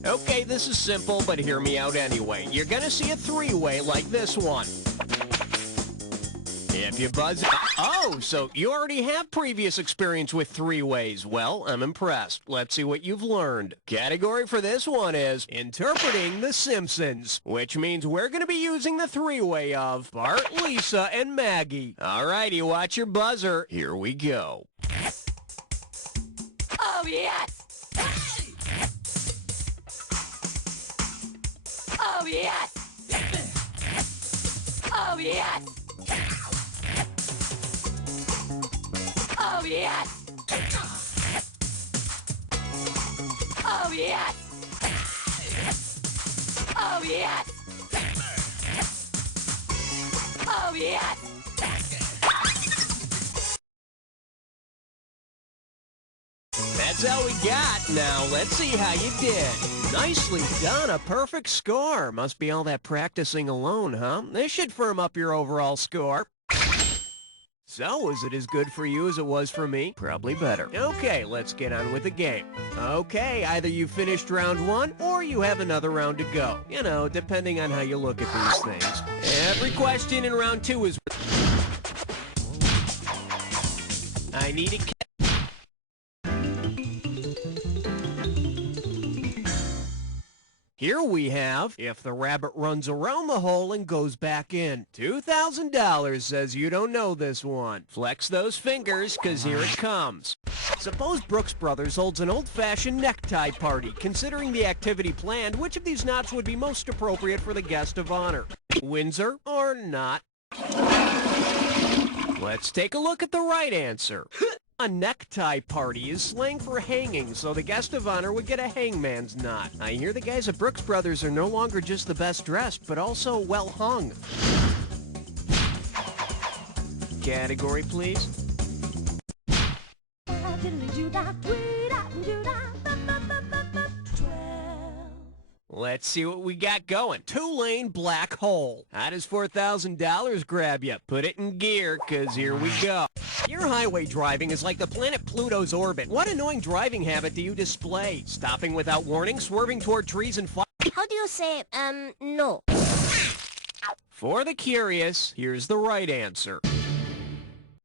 Okay, this is simple, but hear me out anyway. You're gonna see a three-way like this one. If you buzz... Oh, so you already have previous experience with three-ways. Well, I'm impressed. Let's see what you've learned. Category for this one is Interpreting The Simpsons, which means we're going to be using the three-way of Bart, Lisa, and Maggie. All righty, watch your buzzer. Here we go. Oh, yes! Oh, yes! Oh, yes! Oh, yes! Oh, yes! Oh, yes! Oh, yes! That's all we got. Now, let's see how you did. Nicely done. A perfect score. Must be all that practicing alone, huh? This should firm up your overall score. So, was it as good for you as it was for me? Probably better. Okay, let's get on with the game. Okay, either you finished round 1, or you have another round to go. You know, depending on how you look at these things. Every question in round 2 is... I need a... Here we have, if the rabbit runs around the hole and goes back in. $2,000 says you don't know this one. Flex those fingers, cause here it comes. Suppose Brooks Brothers holds an old-fashioned necktie party. Considering the activity planned, which of these knots would be most appropriate for the guest of honor? Windsor or not? Let's take a look at the right answer. A necktie party is slang for hanging, so the guest of honor would get a hangman's knot. I hear the guys at Brooks Brothers are no longer just the best dressed, but also well hung. Category, please. Let's see what we got going. 2-lane black hole. How does $4,000 grab you? Put it in gear, cause here we go. Your highway driving is like the planet Pluto's orbit. What annoying driving habit do you display? Stopping without warning, swerving toward trees and fire? How do you say, no? For the curious, here's the right answer.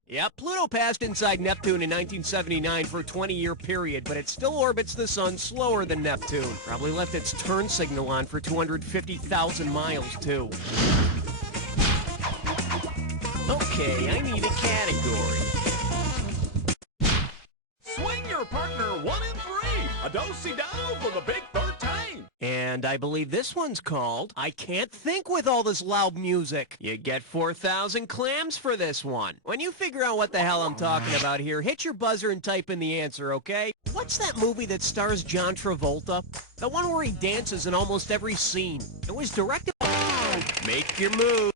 Yep, Pluto passed inside Neptune in 1979 for a 20-year period, but it still orbits the sun slower than Neptune. Probably left its turn signal on for 250,000 miles, too. Okay, I need a category. Swing your partner 1 and 3. A do-si-do for the big 13. And I believe this one's called I Can't Think With All This Loud Music. You get 4,000 clams for this one. When you figure out what the hell I'm talking about here, hit your buzzer and type in the answer, okay? What's that movie that stars John Travolta? The one where he dances in almost every scene. It was directed by... Make your move.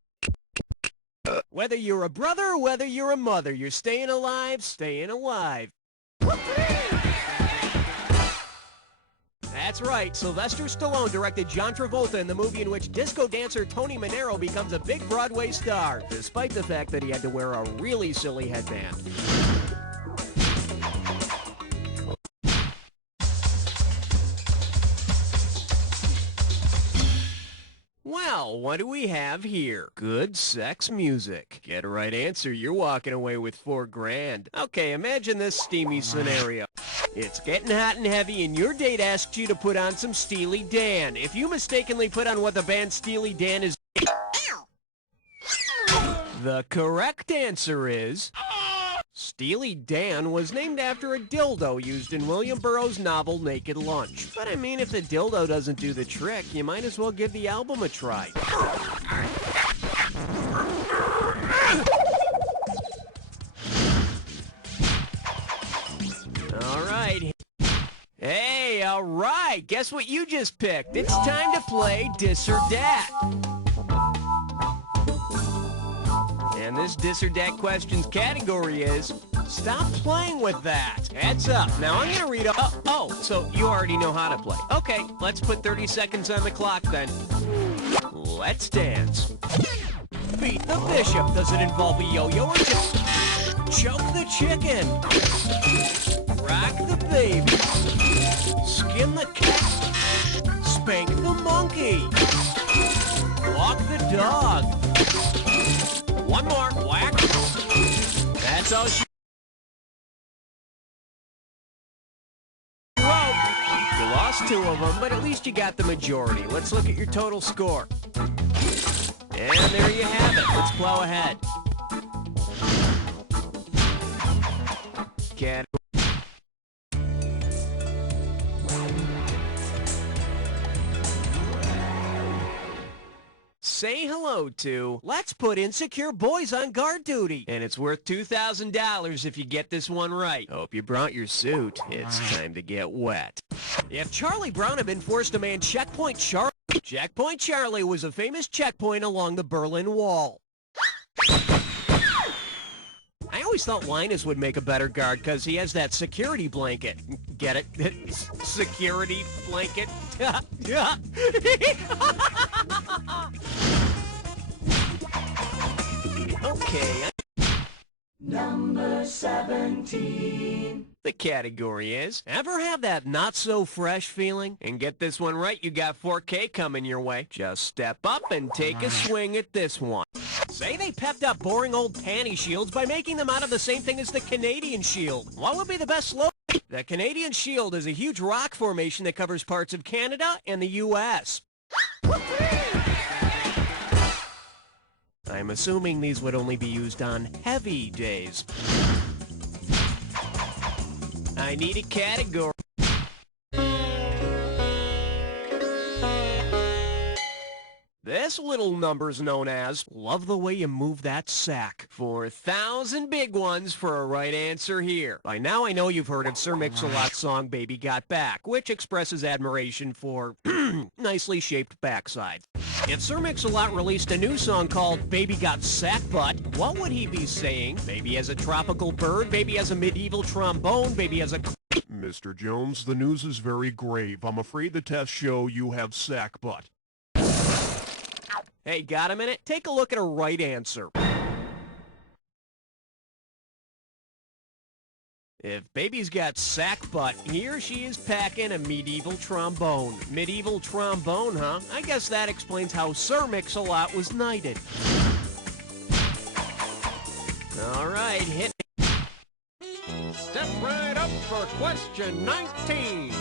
Whether you're a brother or whether you're a mother, you're staying alive, staying alive. That's right. Sylvester Stallone directed John Travolta in the movie in which disco dancer Tony Manero becomes a big Broadway star, despite the fact that he had to wear a really silly headband. Well, what do we have here? Good sex music. Get a right answer, you're walking away with $4 grand. Okay, imagine this steamy scenario. It's getting hot and heavy and your date asks you to put on some Steely Dan. If you mistakenly put on what the band Steely Dan is... The correct answer is... Steely Dan was named after a dildo used in William Burroughs' novel Naked Lunch. But I mean, if the dildo doesn't do the trick, you might as well give the album a try. All right. Hey, all right. Guess what you just picked? It's time to play Dis or Dat. And this Dis or Dat questions category is, stop playing with that. Heads up. Now I'm going to read... Oh, so you already know how to play. Okay, let's put 30 seconds on the clock then. Let's dance. Beat the bishop. Does it involve a yo-yo or just... Choke the chicken. Rock the baby. Skin the cat. Spank the monkey. Walk the dog. One more. Whack. That's all she wrote. You lost 2 of them, but at least you got the majority. Let's look at your total score. And there you have it. Let's plow ahead. Get Say hello to Let's Put Insecure Boys on Guard Duty. And it's worth $2,000 if you get this one right. Hope you brought your suit. It's time to get wet. If Charlie Brown had been forced to man Checkpoint Charlie was a famous checkpoint along the Berlin Wall. I always thought Linus would make a better guard because he has that security blanket. Get it? Security blanket? Okay. Number 17. The category is, ever have that not-so-fresh feeling? And get this one right, you got 4K coming your way. Just step up and take a swing at this one. Say they pepped up boring old panty shields by making them out of the same thing as the Canadian Shield. What would be the best slogan? The Canadian Shield is a huge rock formation that covers parts of Canada and the U.S. I'm assuming these would only be used on heavy days. I need a category. This little number's known as Love the Way You Move That Sack. 4,000 big ones for a right answer here. By now I know you've heard of Sir Mix-a-Lot's song Baby Got Back, which expresses admiration for nicely shaped backsides. If Sir Mix-a-Lot released a new song called Baby Got Sack Butt, what would he be saying? Baby has a tropical bird, baby has a medieval trombone, baby has a... Mr. Jones, the news is very grave. I'm afraid the tests show you have sack butt. Hey, got a minute? Take a look at a right answer. If baby's got sack butt, he or she is packing a medieval trombone. Medieval trombone, huh? I guess that explains how Sir Mix-a-Lot was knighted. All right, hit me. Step right up for question 19.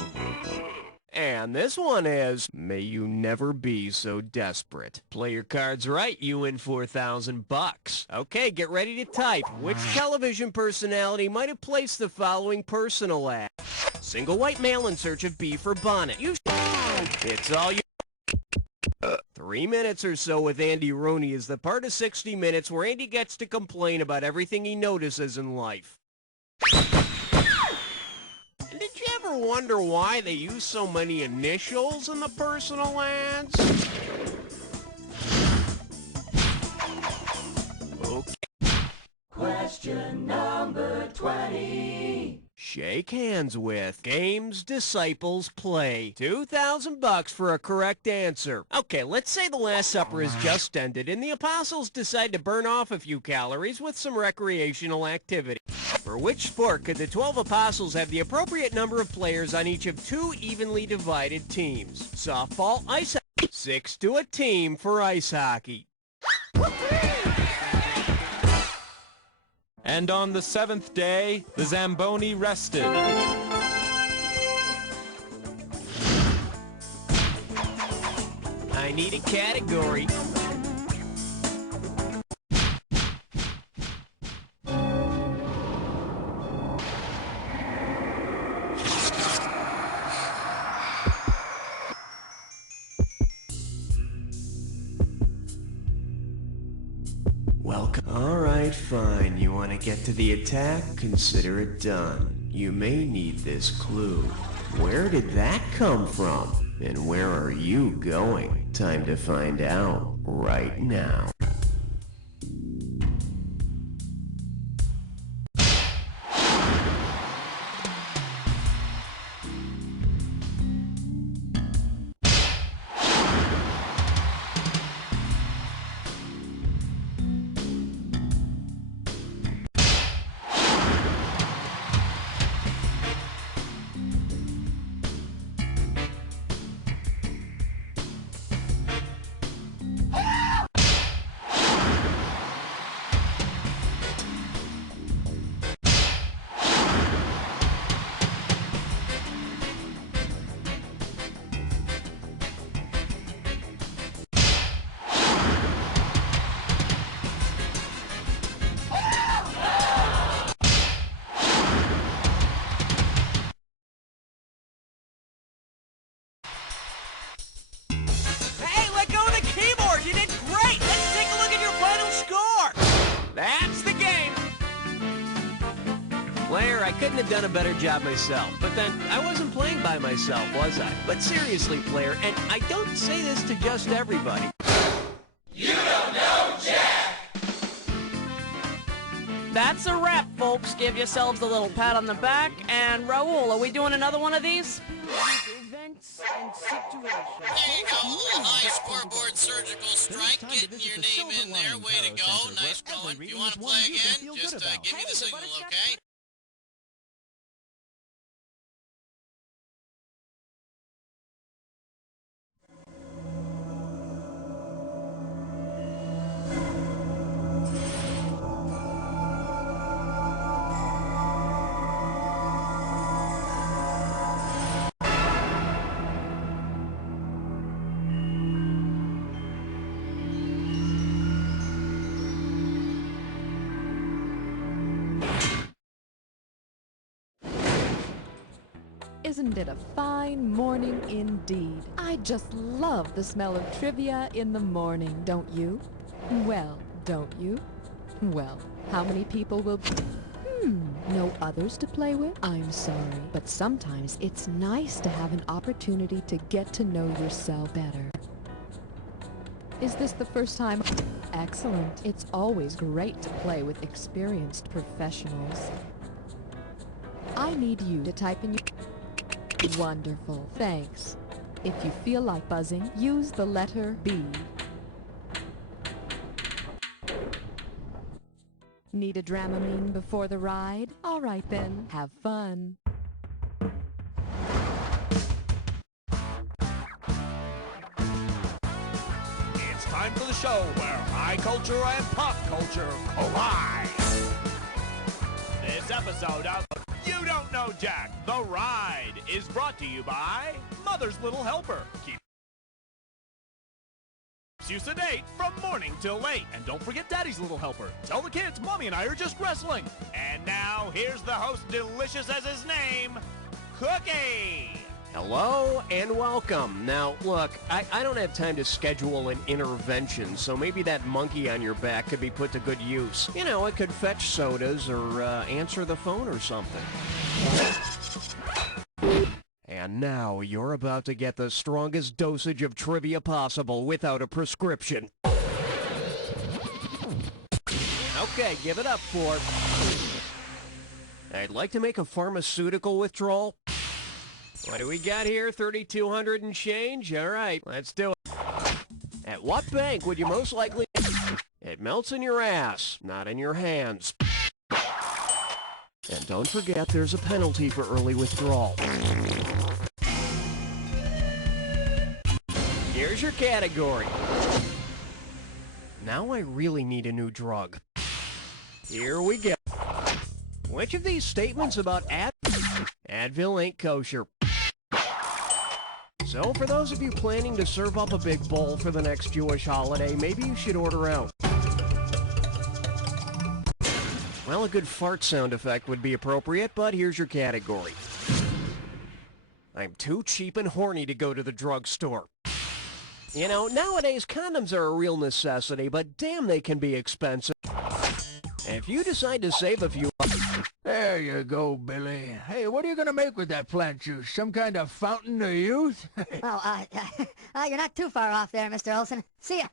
And this one is, may you never be so desperate. Play your cards right, you win 4,000 bucks. Okay, get ready to type. Which television personality might have placed the following personal ad? Single white male in search of bee for bonnet. It's all you... 3 minutes or so with Andy Rooney is the part of 60 Minutes where Andy gets to complain about everything he notices in life. Did you ever wonder why they use so many initials in the personal ads? Okay. Question number 20. shake hands with. Games disciples play. $2,000 for a correct answer. Okay, let's say the Last Supper has just ended and the apostles decide to burn off a few calories with some recreational activity. For which sport could the 12 apostles have the appropriate number of players on each of 2 evenly divided teams? Softball, ice hockey. 6 to a team for ice hockey. And on the 7th day, the Zamboni rested. I need a category. Welcome. All right, fine. You want to get to the attack? Consider it done. You may need this clue. Where did that come from? And where are you going? Time to find out right now. That's the game! Player, I couldn't have done a better job myself. But then, I wasn't playing by myself, was I? But seriously, player, and I don't say this to just everybody. You don't know Jack! That's a wrap, folks. Give yourselves a little pat on the back. And Raul, are we doing another one of these? Events and situations. There you go, a little high scoreboard surgical strike, getting your name in there. Way to go, nice going. If you want to play again, just give me the signal, okay? Isn't it a fine morning indeed? I just love the smell of trivia in the morning, don't you? Well, don't you? Well, how many people will... no others to play with? I'm sorry, but sometimes it's nice to have an opportunity to get to know yourself better. Is this the first time? Excellent. It's always great to play with experienced professionals. I need you to type in your... Wonderful, thanks. If you feel like buzzing, use the letter B. Need a Dramamine before the ride? All right then, have fun. It's time for the show where high culture and pop culture collide. This episode of You Don't Know Jack, The Ride, is brought to you by Mother's Little Helper. Keeps you sedate from morning till late. And don't forget Daddy's Little Helper. Tell the kids Mommy and I are just wrestling. And now, here's the host, delicious as his name, Cookie. Hello and welcome. Now, look, I don't have time to schedule an intervention, so maybe that monkey on your back could be put to good use. You know, it could fetch sodas or answer the phone or something. And now you're about to get the strongest dosage of trivia possible without a prescription. Okay, give it up for... I'd like to make a pharmaceutical withdrawal. What do we got here? 3,200 and change? All right, let's do it. At what bank would you most likely... It melts in your ass, not in your hands. And don't forget, there's a penalty for early withdrawal. Here's your category. Now I really need a new drug. Here we go. Which of these statements about Advil ain't kosher? So for those of you planning to serve up a big bowl for the next Jewish holiday, maybe you should order out. Well, a good fart sound effect would be appropriate, but here's your category. I'm too cheap and horny to go to the drugstore. You know, nowadays condoms are a real necessity, but damn, they can be expensive. If you decide to save a few... There you go, Billy. Hey, what are you gonna make with that plant juice? Some kind of fountain of youth? You're not too far off there, Mr. Olson. See ya.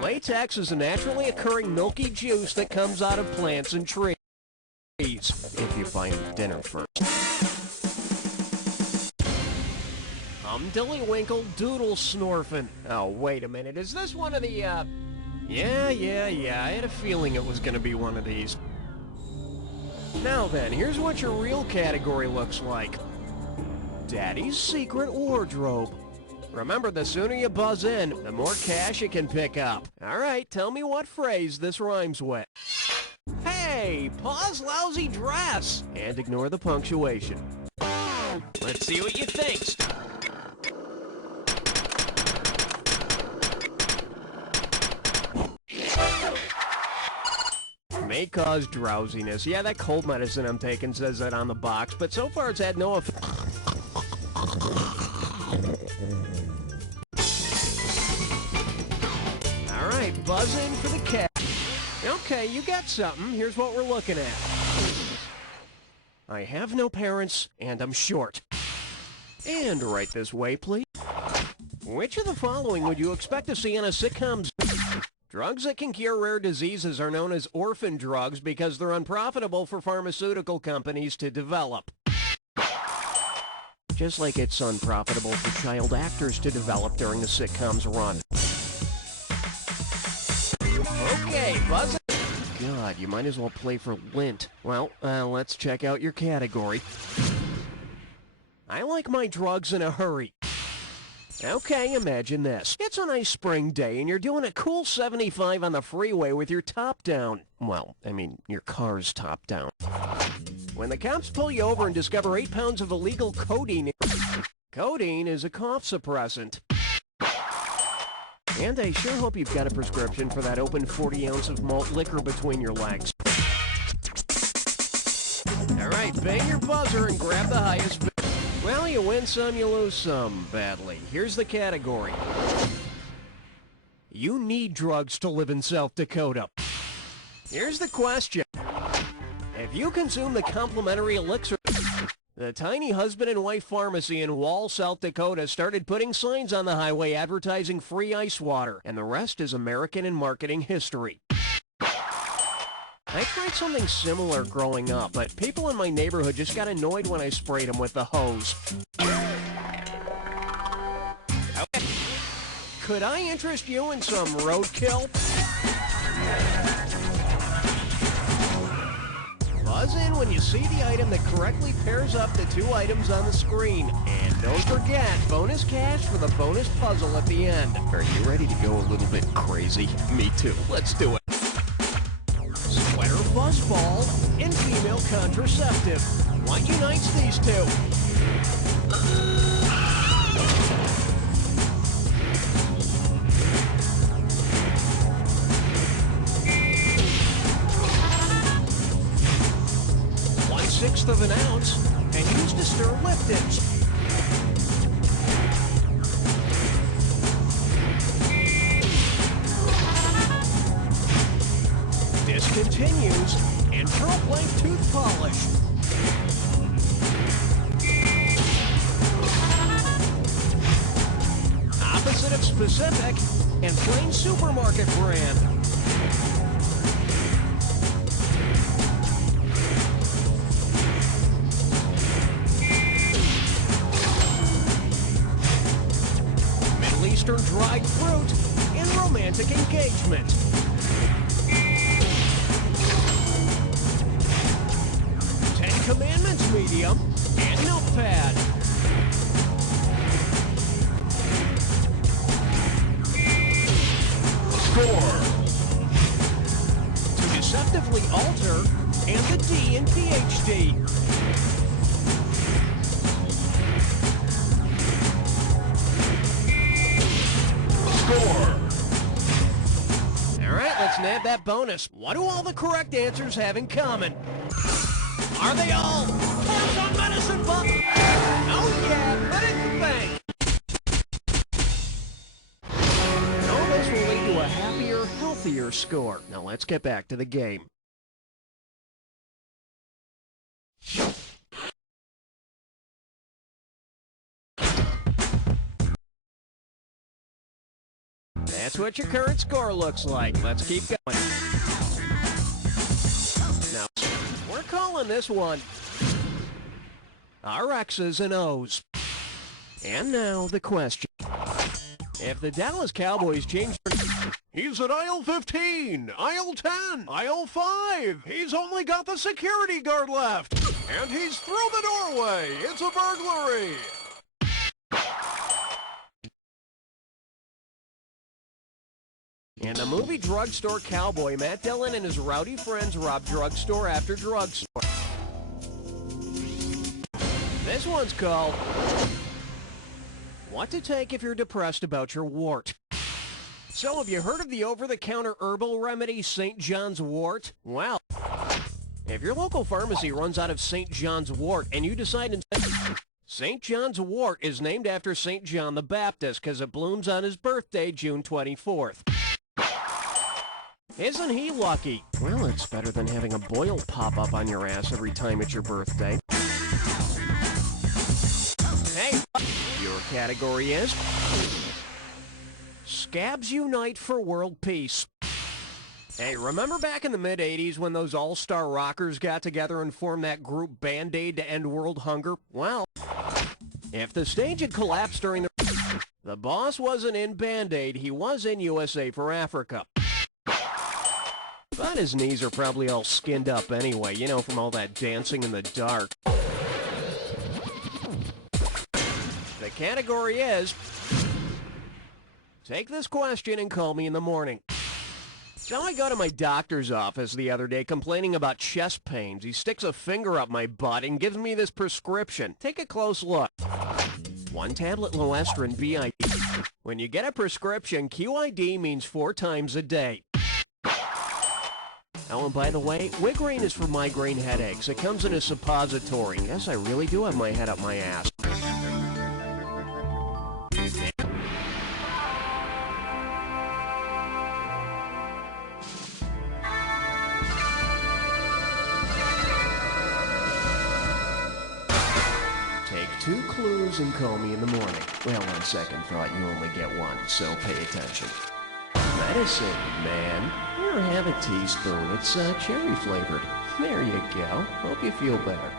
Latex is a naturally occurring milky juice that comes out of plants and trees. If you find dinner first. Dilly-winkle doodle snorfin'. Oh, wait a minute. Is this one of the, Yeah. I had a feeling it was gonna be one of these. Now then, here's what your real category looks like. Daddy's secret wardrobe. Remember, the sooner you buzz in, the more cash you can pick up. All right, tell me what phrase this rhymes with. Hey, pause lousy dress! And ignore the punctuation. Let's see what you think. May cause drowsiness. Yeah, that cold medicine I'm taking says that on the box, but so far it's had no effect. All right, buzz in for the cat. Okay, you got something. Here's what we're looking at. I have no parents, and I'm short. And right this way, please. Which of the following would you expect to see in a sitcom? Drugs that can cure rare diseases are known as orphan drugs because they're unprofitable for pharmaceutical companies to develop. Just like it's unprofitable for child actors to develop during the sitcom's run. Okay, buzz it. God, you might as well play for lint. Well, let's check out your category. I like my drugs in a hurry. Okay, imagine this. It's a nice spring day and you're doing a cool 75 on the freeway with your top down. Well, I mean, your car's top down. When the cops pull you over and discover 8 pounds of illegal codeine. Codeine is a cough suppressant. And I sure hope you've got a prescription for that open 40 ounce of malt liquor between your legs. All right, bang your buzzer and grab the highest bid. Well, you win some, you lose some, badly. Here's the category. You need drugs to live in South Dakota. Here's the question. If you consume the complimentary elixir... The tiny husband and wife pharmacy in Wall, South Dakota started putting signs on the highway advertising free ice water, and the rest is American and marketing history. I tried something similar growing up, but people in my neighborhood just got annoyed when I sprayed them with the hose. Okay. Could I interest you in some roadkill? Buzz in when you see the item that correctly pairs up the 2 items on the screen. And don't forget, bonus cash for the bonus puzzle at the end. Are you ready to go a little bit crazy? Me too. Let's do it. Sweater fuzzball and female contraceptive. What unites these two? One-sixth of an ounce and used to stir Liptons. Discontinues and pearl blank tooth polish. Opposite of specific and plain supermarket brand. romantic engagement. Ten Commandments medium and notepad. Score. To deceptively alter and the D in PhD. Score. All right, let's nab that bonus. What do all the correct answers have in common? Are they all Horse on Medicine Buck? Oh yeah, put it in the bank. All this will lead to a happier, healthier score. Now let's get back to the game. That's what your current score looks like. Let's keep going. Now, we're calling this one our X's and O's. And now the question. If the Dallas Cowboys change their... He's at aisle 15, aisle 10, aisle 5. He's only got the security guard left. And he's through the doorway. It's a burglary. In the movie Drugstore Cowboy, Matt Dillon and his rowdy friends rob drugstore after drugstore. This one's called What to Take If You're Depressed About Your Wart. So, have you heard of the over-the-counter herbal remedy St. John's Wort? Well, if your local pharmacy runs out of St. John's Wort and you decide instead... St. John's Wort is named after St. John the Baptist because it blooms on his birthday, June 24th. Isn't he lucky? Well, it's better than having a boil pop up on your ass every time it's your birthday. Hey, your category is Scabs Unite for World Peace. Hey, remember back in the mid-'80s when those all-star rockers got together and formed that group Band-Aid to end world hunger? Well, if the stage had collapsed during the boss wasn't in Band-Aid, he was in USA for Africa. But his knees are probably all skinned up anyway, you know, from all that dancing in the dark. The category is, take this question and call me in the morning. So I go to my doctor's office the other day complaining about chest pains. He sticks a finger up my butt and gives me this prescription. Take a close look. 1 tablet Loestrin BID. When you get a prescription, QID means 4 times a day. Oh, and by the way, Wigraine is for migraine headaches. It comes in a suppository. Yes, I really do have my head up my ass. Take 2 clues and call me in the morning. Well, on second thought, you only get 1, so pay attention. Medicine, man. Here, have a teaspoon. It's cherry flavored. There you go. Hope you feel better.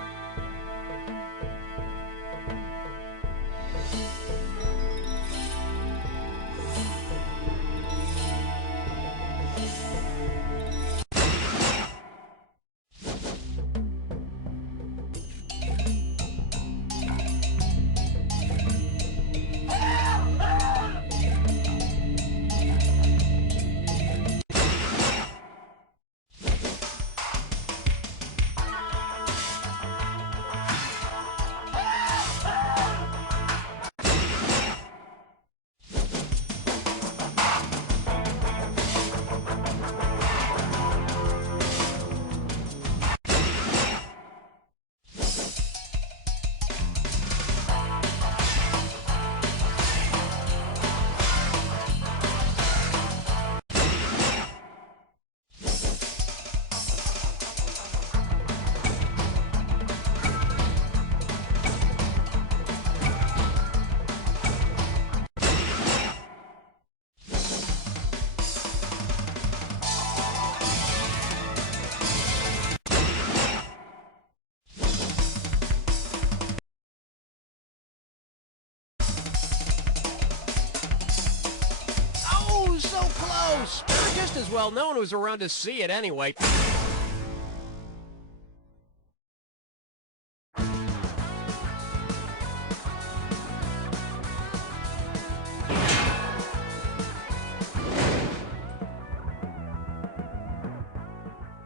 gross. Just as well no one was around to see it anyway.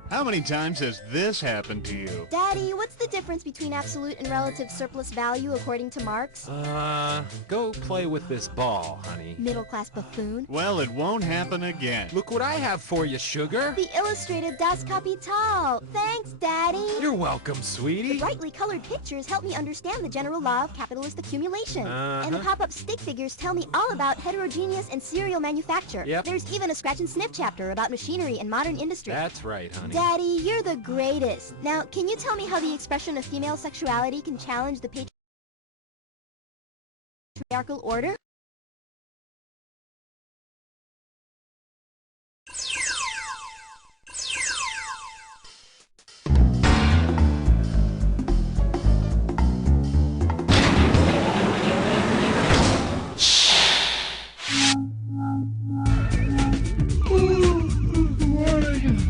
How many times has this happened to you? Daddy, what's the difference between absolute and relative surplus value according to Marx? Go play with this ball, honey. Middle-class buffoon. Well, it won't happen again. Look what I have for you, sugar. The illustrated Das Kapital. Thanks, Daddy. You're welcome, sweetie. The brightly colored pictures help me understand the general law of capitalist accumulation. And the pop-up stick figures tell me all about heterogeneous and serial manufacture. Yep. There's even a scratch and sniff chapter about machinery and modern industry. That's right, honey. Daddy, you're the greatest. Now, can you tell me how the expression of female sexuality can challenge the patriarchal order?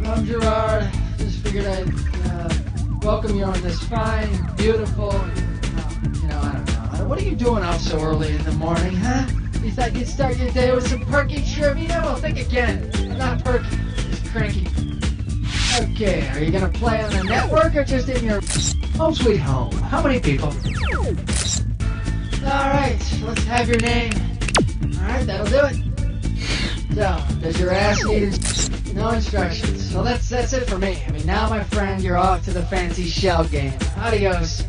I'm Gerard. Just figured I'd welcome you on this fine, beautiful, I don't know. What are you doing out so early in the morning, huh? You thought you'd start your day with some perky trivia? Well, think again. I'm not perky, just cranky. Okay, are you gonna play on the network or just in your home sweet home? How many people? Alright, let's have your name. Alright, that'll do it. So, does your ass need no instructions? Well, that's it for me. I mean, now, my friend, you're off to the fancy shell game. Adios.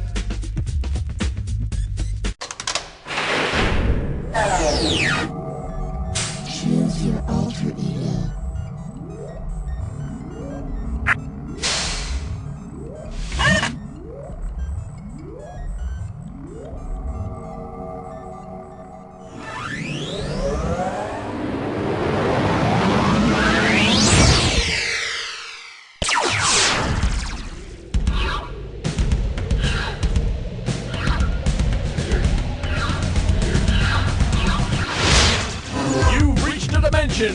Choose your alter ego.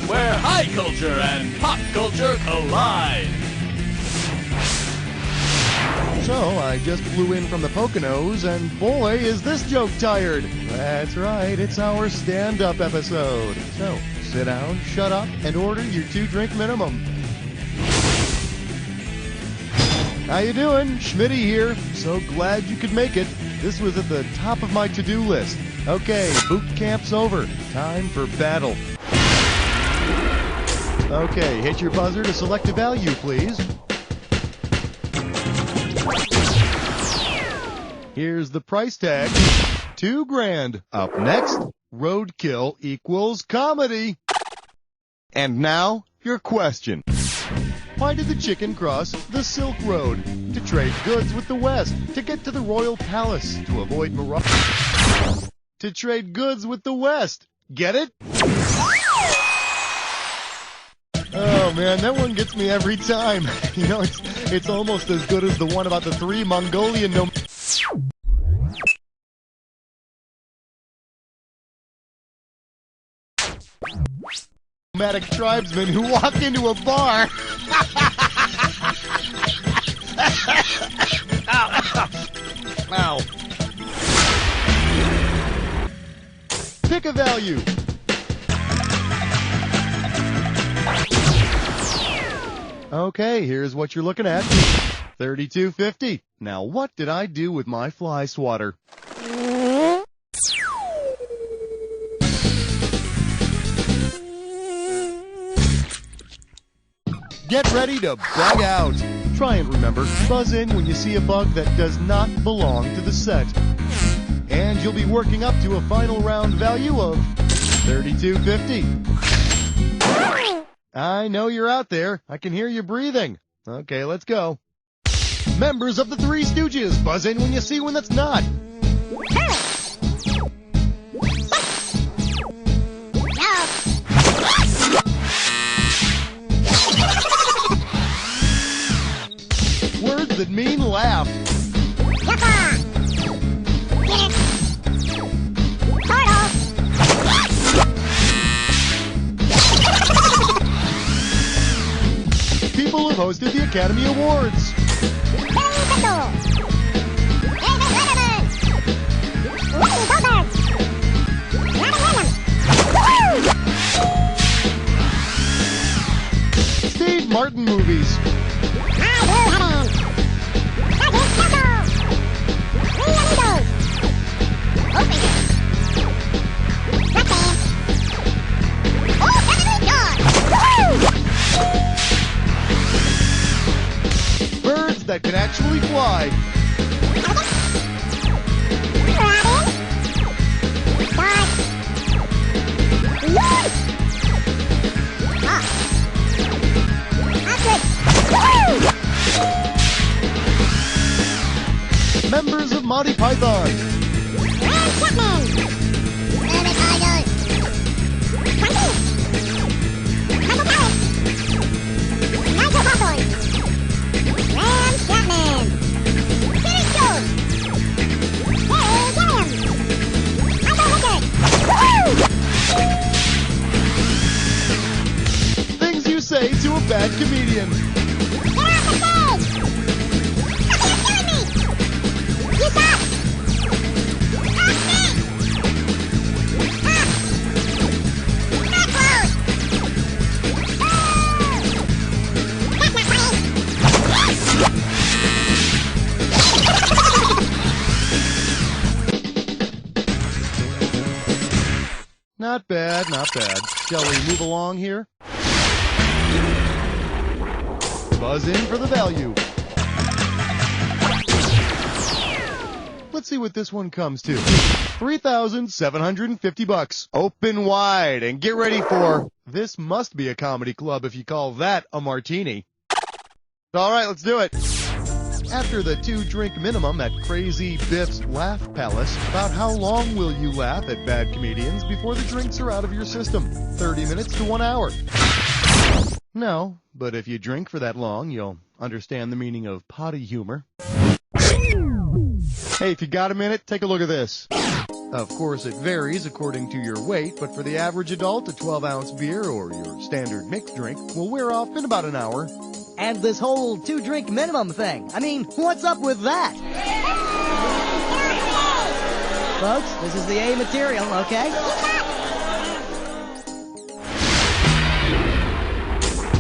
Where high culture and pop culture collide. So, I just flew in from the Poconos, and boy, is this joke tired. That's right, it's our stand-up episode. So, sit down, shut up, and order your 2-drink minimum. How you doing? Schmitty here. So glad you could make it. This was at the top of my to-do list. Okay, boot camp's over. Time for battle. Okay, hit your buzzer to select a value, please. Here's the price tag. $2,000. Up next, roadkill equals comedy. And now, your question. Why did the chicken cross the Silk Road? To trade goods with the West, to get to the Royal Palace, to avoid marauders. To trade goods with the West. Get it? Oh man, that one gets me every time. You know, it's almost as good as the one about the 3 Mongolian nomadic tribesmen who walked into a bar. Ow. Pick a value. Okay, here's what you're looking at. $32.50. Now, what did I do with my fly swatter? Get ready to bug out. Try and remember, buzz in when you see a bug that does not belong to the set. And you'll be working up to a final round value of $32.50. I know you're out there. I can hear you breathing. Okay, let's go. Members of the Three Stooges, buzz in when you see one that's not. Words that mean laugh. hosted the Academy Awards. Steve Martin movies. Birds that can actually fly. Members of Monty Python. Things you say to a bad comedian. Not bad, not bad. Shall we move along here? Buzz in for the value. Let's see what this one comes to. $3,750. Open wide and get ready for... This must be a comedy club if you call that a martini. All right, let's do it. After the 2-drink minimum at Crazy Biff's Laugh Palace, about how long will you laugh at bad comedians before the drinks are out of your system? 30 minutes to 1 hour. No, but if you drink for that long, you'll understand the meaning of potty humor. Hey, if you got a minute, take a look at this. Of course, it varies according to your weight, but for the average adult, a 12-ounce beer or your standard mixed drink will wear off in about an hour. And this whole 2-drink minimum thing. I mean, what's up with that? Folks, this is the A material, okay?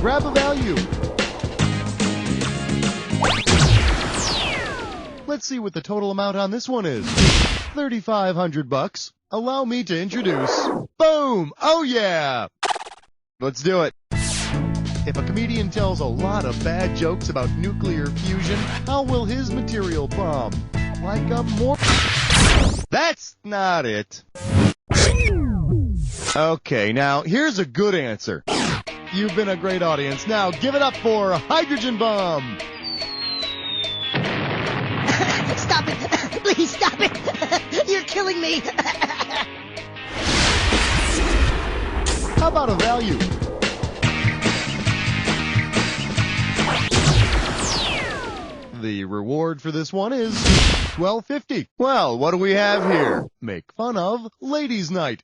Grab a value. Let's see what the total amount on this one is. $3,500. Allow me to introduce... Boom! Oh yeah! Let's do it. If a comedian tells a lot of bad jokes about nuclear fusion, how will his material bomb? Like a more... That's not it. Okay, now, here's a good answer. You've been a great audience. Now, give it up for Hydrogen Bomb. Stop it! Please stop it! You're killing me! How about a value? The reward for this one is $12.50. Well, what do we have here? Make fun of Ladies' Night.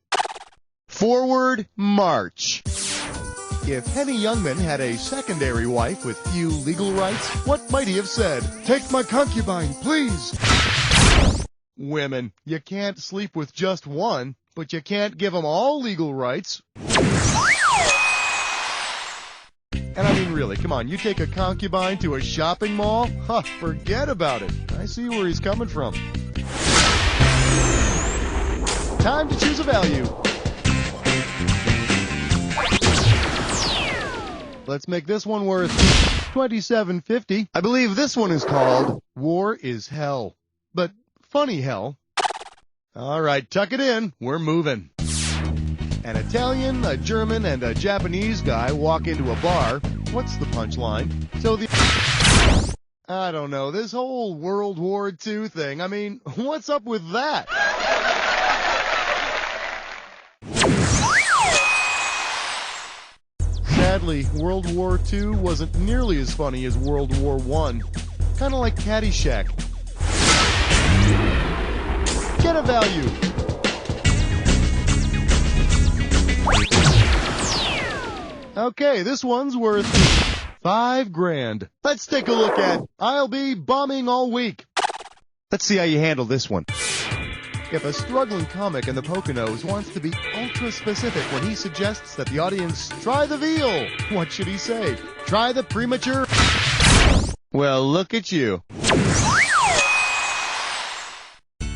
Forward march. If Henny Youngman had a secondary wife with few legal rights, what might he have said? Take my concubine, please. Women, you can't sleep with just one, but you can't give them all legal rights. And I mean, really, come on, you take a concubine to a shopping mall? Huh, forget about it. I see where he's coming from. Time to choose a value. Let's make this one worth $27.50. I believe this one is called War is Hell. But funny hell. All right, tuck it in. We're moving. An Italian, a German, and a Japanese guy walk into a bar. What's the punchline? I don't know, this whole World War II thing, I mean, what's up with that? Sadly, World War II wasn't nearly as funny as World War I. Kind of like Caddyshack. Get a value. Okay, this one's worth 5 grand. Let's take a look at I'll Be Bombing All Week. Let's see how you handle this one. If a struggling comic in the Poconos wants to be ultra-specific when he suggests that the audience try the veal, what should he say? Try the premature... Well, look at you.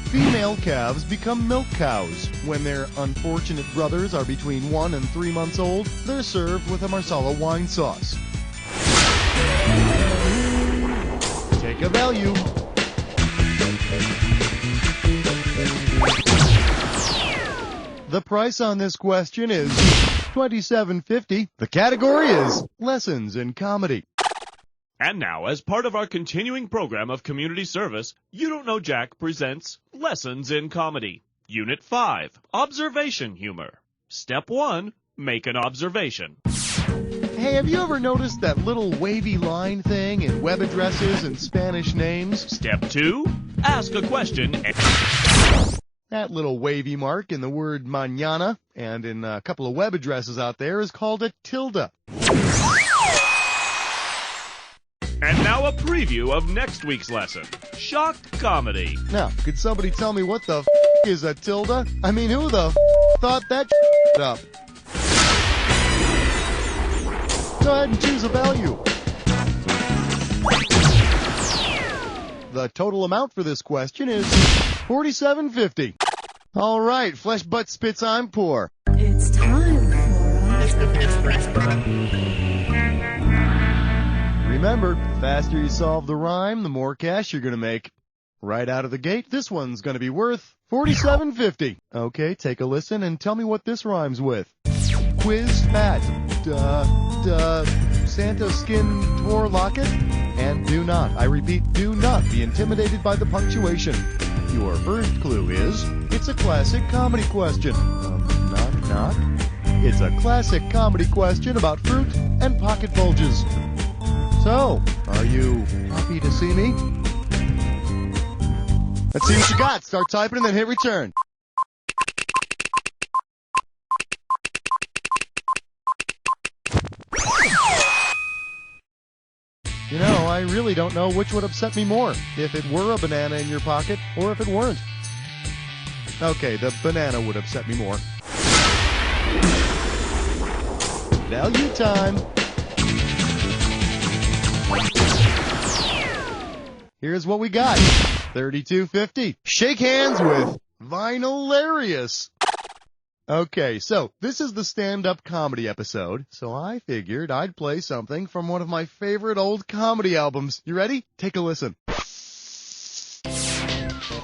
Female calves become milk cows. When their unfortunate brothers are between 1 and 3 months old, they're served with a Marsala wine sauce. Take a value. The price on this question is $27.50. The category is Lessons in Comedy. And now, as part of our continuing program of community service, You Don't Know Jack presents Lessons in Comedy. Unit 5, Observation Humor. Step 1, make an observation. Hey, have you ever noticed that little wavy line thing in web addresses and Spanish names? Step 2, ask a question. That little wavy mark in the word mañana and in a couple of web addresses out there is called a tilde. And now a preview of next week's lesson, Shock Comedy. Now, could somebody tell me what the is a tilde? I mean, who the thought that up? Go ahead and choose a value. The total amount for this question is $47.50. All right, flesh, butt, spits, I'm poor. It's time Remember, the faster you solve the rhyme, the more cash you're going to make. Right out of the gate, this one's going to be worth $47.50. Okay, take a listen and tell me what this rhymes with. Quiz fat, Santa skin tore locket, and do not, I repeat, do not be intimidated by the punctuation. Your first clue is, it's a classic comedy question. Knock, knock. It's a classic comedy question about fruit and pocket bulges. So, are you happy to see me? Let's see what you got. Start typing and then hit return. You know, I really don't know which would upset me more, if it were a banana in your pocket or if it weren't. Okay, the banana would upset me more. Value time. Here's what we got. $32.50. Shake hands with Vinylarious. Okay, so this is the stand-up comedy episode, so I figured I'd play something from one of my favorite old comedy albums. You ready? Take a listen.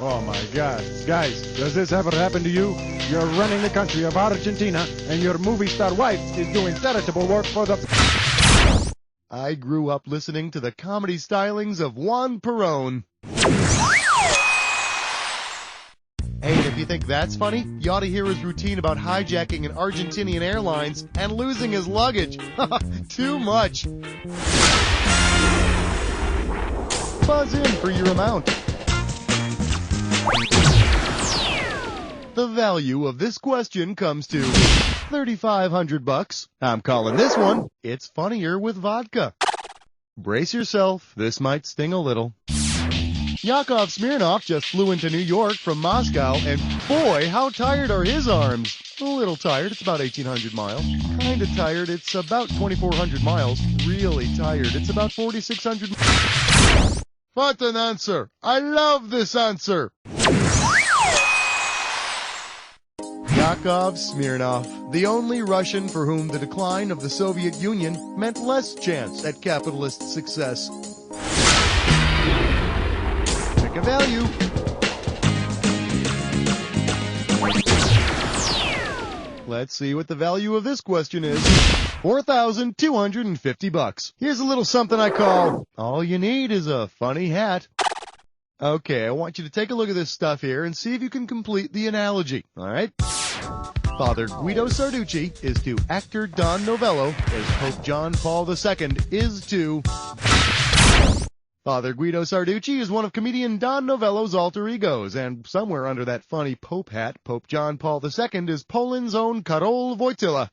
Oh my God. Guys, does this ever happen to you? You're running the country of Argentina, and your movie star wife is doing charitable work for the... I grew up listening to the comedy stylings of Juan Perón. Hey, and if you think that's funny, you ought to hear his routine about hijacking an Argentinian Airlines and losing his luggage. Too much. Buzz in for your amount. The value of this question comes to $3,500. I'm calling this one, It's Funnier with Vodka. Brace yourself, this might sting a little. Yakov Smirnoff just flew into New York from Moscow, and boy, how tired are his arms. A little tired, it's about 1,800 miles. Kinda tired, it's about 2,400 miles. Really tired, it's about 4,600 miles. What an answer! I love this answer! Yakov Smirnoff, the only Russian for whom the decline of the Soviet Union meant less chance at capitalist success. Pick a value. Let's see what the value of this question is. $4,250. Here's a little something I call, all you need is a funny hat. Okay, I want you to take a look at this stuff here and see if you can complete the analogy, alright? Father Guido Sarducci is to actor Don Novello as Pope John Paul II is to... Father Guido Sarducci is one of comedian Don Novello's alter egos, and somewhere under that funny Pope hat, Pope John Paul II is Poland's own Karol Wojtyla.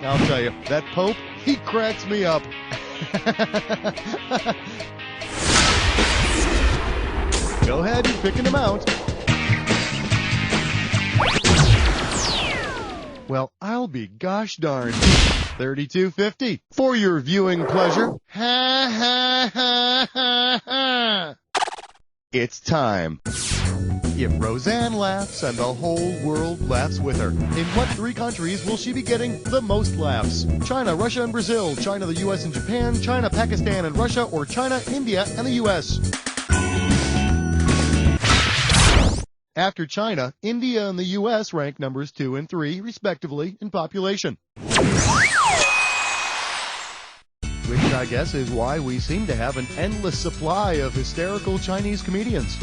I'll tell you, that Pope, he cracks me up. Go ahead, you're picking him out. Well, I'll be gosh darned. $32.50 for your viewing pleasure. Ha ha ha ha ha. It's time. If Roseanne laughs and the whole world laughs with her, in what 3 countries will she be getting the most laughs? China, Russia, and Brazil, China, the U.S. and Japan, China, Pakistan, and Russia, or China, India, and the U.S.? After China, India and the U.S. rank numbers 2 and 3, respectively, in population. Which I guess is why we seem to have an endless supply of hysterical Chinese comedians.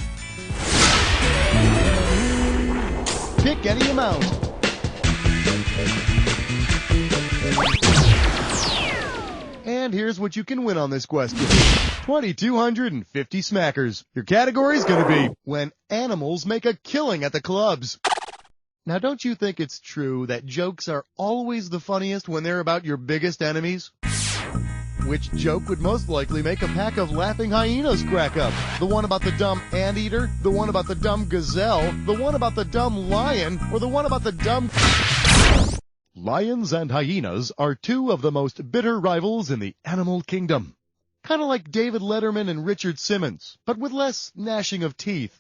Pick any amount. And here's what you can win on this question. 2,250 smackers. Your category is going to be when animals make a killing at the clubs. Now, don't you think it's true that jokes are always the funniest when they're about your biggest enemies? Which joke would most likely make a pack of laughing hyenas crack up? The one about the dumb anteater? The one about the dumb gazelle? The one about the dumb lion? Or the one about the dumb... Lions and hyenas are 2 of the most bitter rivals in the animal kingdom. Kind of like David Letterman and Richard Simmons, but with less gnashing of teeth.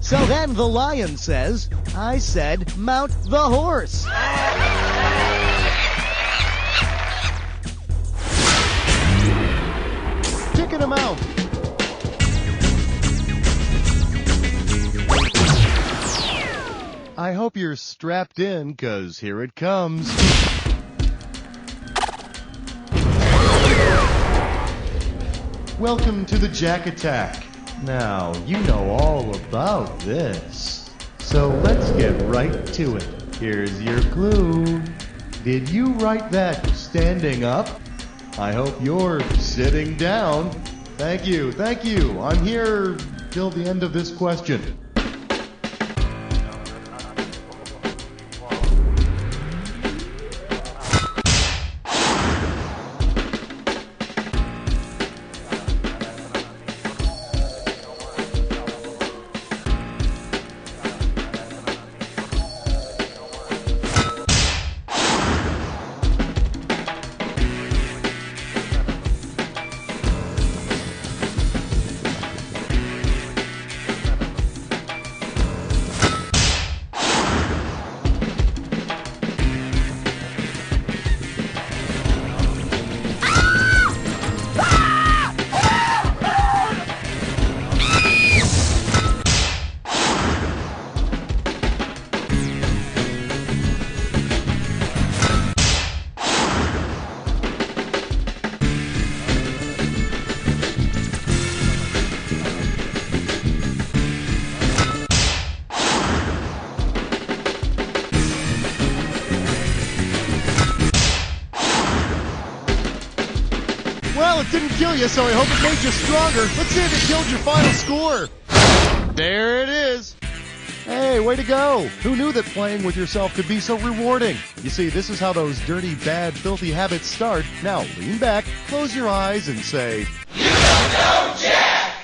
So then the lion says, I said, mount the horse. Picking him out. I hope you're strapped in, 'cause here it comes. Welcome to the Jack Attack. Now, you know all about this. So let's get right to it. Here's your clue. Did you write that standing up? I hope you're sitting down. Thank you, thank you. I'm here till the end of this question. Well, it didn't kill you, so I hope it made you stronger. Let's see if it killed your final score. There it is. Hey, way to go. Who knew that playing with yourself could be so rewarding? You see, this is how those dirty, bad, filthy habits start. Now, lean back, close your eyes, and say, "You don't know Jack!"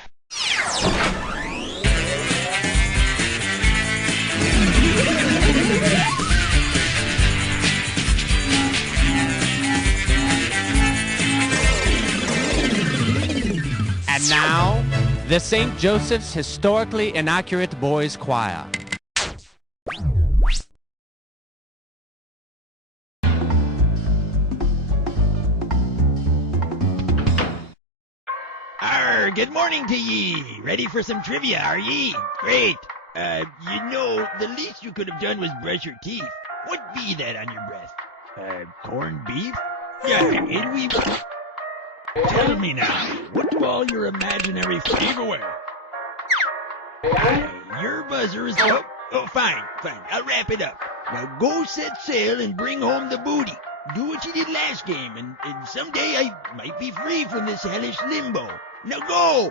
And now, the St. Joseph's Historically Inaccurate Boys Choir. Arr, good morning to ye. Ready for some trivia, are ye? Great. You know, the least you could have done was brush your teeth. What be that on your breath? Corned beef? Yeah, and we... Tell me now, what do all your imaginary flavorware? Your buzzer is... Oh, fine. I'll wrap it up. Now go set sail and bring home the booty. Do what you did last game, and someday I might be free from this hellish limbo. Now go!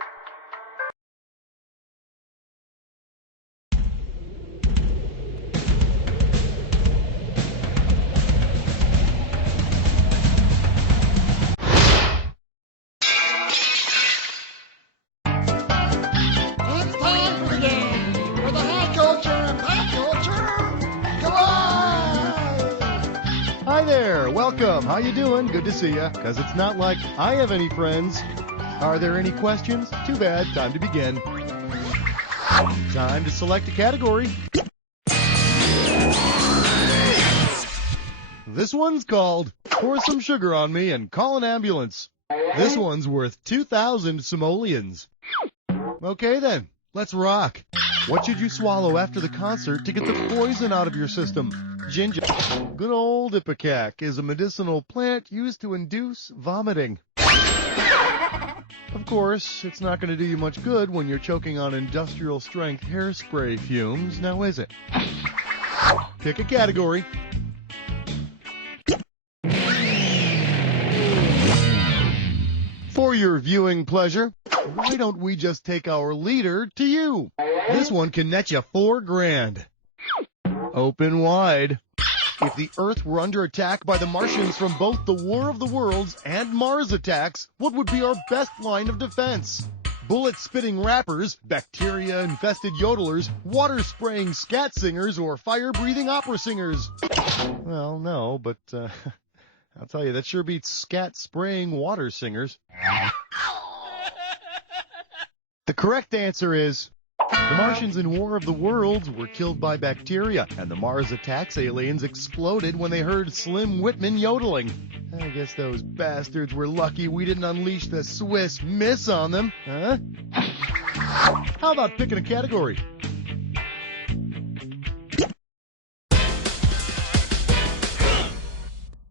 there. Welcome. How you doing? Good to see ya. Because it's not like I have any friends. Are there any questions? Too bad. Time to begin. Time to select a category. This one's called Pour Some Sugar on Me and Call an Ambulance. This one's worth 2,000 simoleons. Okay then, let's rock. What should you swallow after the concert to get the poison out of your system? Ginger. Good old ipecac is a medicinal plant used to induce vomiting. Of course, it's not going to do you much good when you're choking on industrial strength hairspray fumes, now is it? Pick a category. For your viewing pleasure, why don't we just take our leader to you? This one can net you $4 grand. Open wide. If the Earth were under attack by the Martians from both the War of the Worlds and Mars attacks, what would be our best line of defense? Bullet-spitting rappers, bacteria-infested yodelers, water-spraying scat singers, or fire-breathing opera singers? Well, no, but I'll tell you, that sure beats scat-spraying water singers. The correct answer is, the Martians in War of the Worlds were killed by bacteria, and the Mars attacks aliens exploded when they heard Slim Whitman yodeling. I guess those bastards were lucky we didn't unleash the Swiss Miss on them, huh? How about picking a category?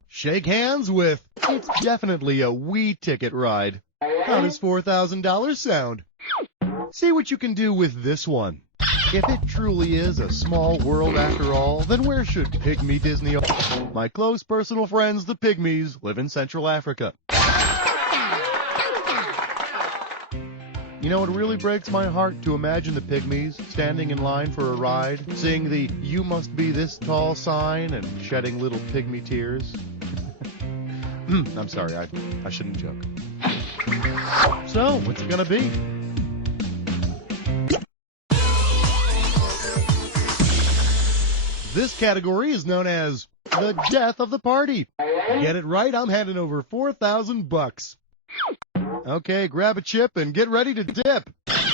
Shake hands with, it's definitely a wee ticket ride. How does $4,000 sound? See what you can do with this one. If it truly is a small world after all, then where should Pygmy Disney... My close personal friends, the Pygmies, live in Central Africa. You know, it really breaks my heart to imagine the Pygmies standing in line for a ride, seeing the "you must be this tall" sign, and shedding little pygmy tears. I'm sorry, I shouldn't joke. So, what's it gonna be? This category is known as the death of the party. Get it right, I'm handing over 4,000 bucks. Okay, grab a chip and get ready to dip.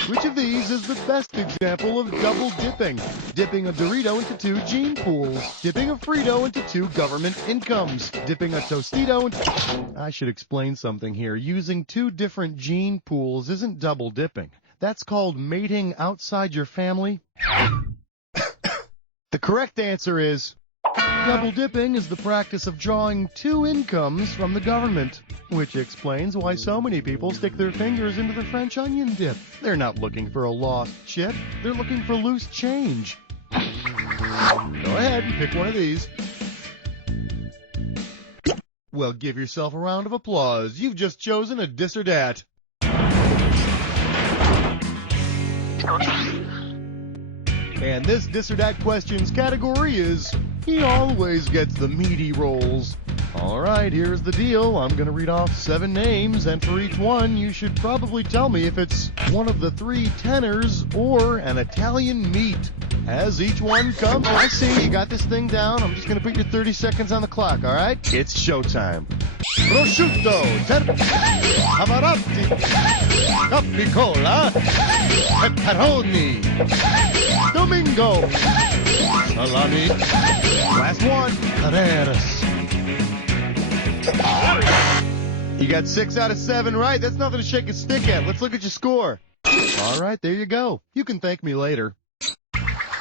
Which of these is the best example of double dipping? Dipping a Dorito into 2 gene pools. Dipping a Frito into 2 government incomes. Dipping a Tostito into... I should explain something here. Using 2 different gene pools isn't double dipping. That's called mating outside your family. The correct answer is, double dipping is the practice of drawing 2 incomes from the government, which explains why so many people stick their fingers into the French onion dip. They're not looking for a lost chip, they're looking for loose change. Go ahead and pick one of these. Well, give yourself a round of applause. You've just chosen a dis or dat. And this dis or dat questions category is, he always gets the meaty rolls. Alright, here's the deal. I'm going to read off 7 names, and for each one, you should probably tell me if it's one of the 3 tenors or an Italian meat. As each one comes, I see you got this thing down. I'm just going to put your 30 seconds on the clock, alright? It's showtime. Prosciutto, Pavarotti, Capicola, Pepperoni, Domingo, Salami, last one, Carreras. You got 6 out of 7 right. That's nothing to shake a stick at. Let's look at your score. All right, there you go. You can thank me later.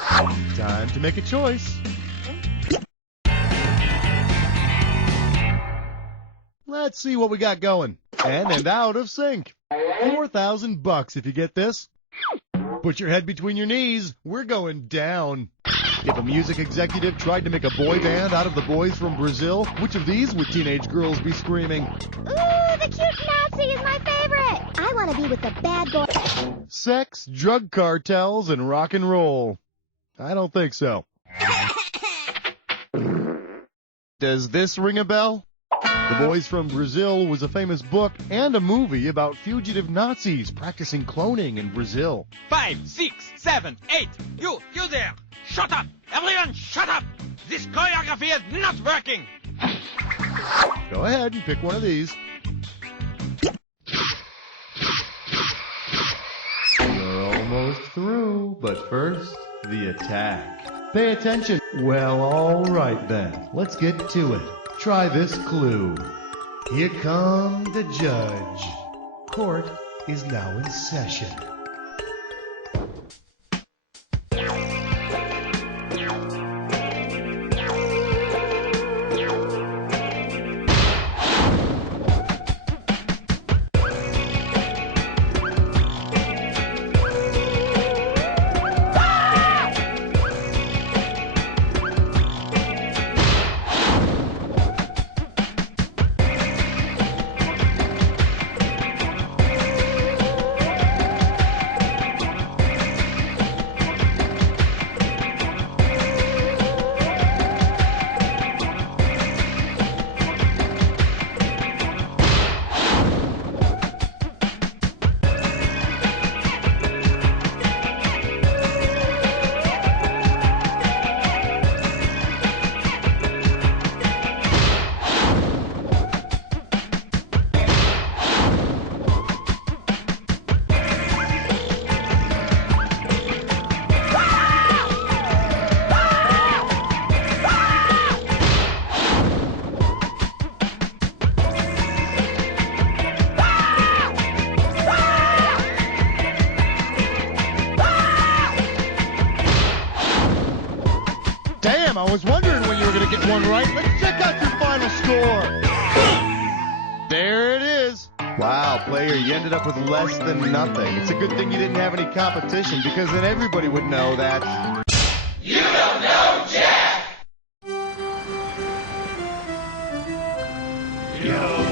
Time to make a choice. Let's see what we got going. And out of sync. 4,000 bucks if you get this. Put your head between your knees. We're going down. If a music executive tried to make a boy band out of the boys from Brazil, which of these would teenage girls be screaming? Ooh, the cute Nazi is my favorite. I want to be with the bad boy. Sex, drug cartels, and rock and roll. I don't think so. Does this ring a bell? The Boys from Brazil was a famous book and a movie about fugitive Nazis practicing cloning in Brazil. 5, 6, 7, 8. You there! Shut up! Everyone, shut up! This choreography is not working! Go ahead and pick one of these. You're almost through, but first, the attack. Pay attention. Well, all right then. Let's get to it. Try this clue. Here comes the judge. Court is now in session. Damn, I was wondering when you were going to get one right. Let's check out your final score. There it is. Wow, player, you ended up with less than nothing. It's a good thing you didn't have any competition, because then everybody would know that... You don't know Jack! Yo.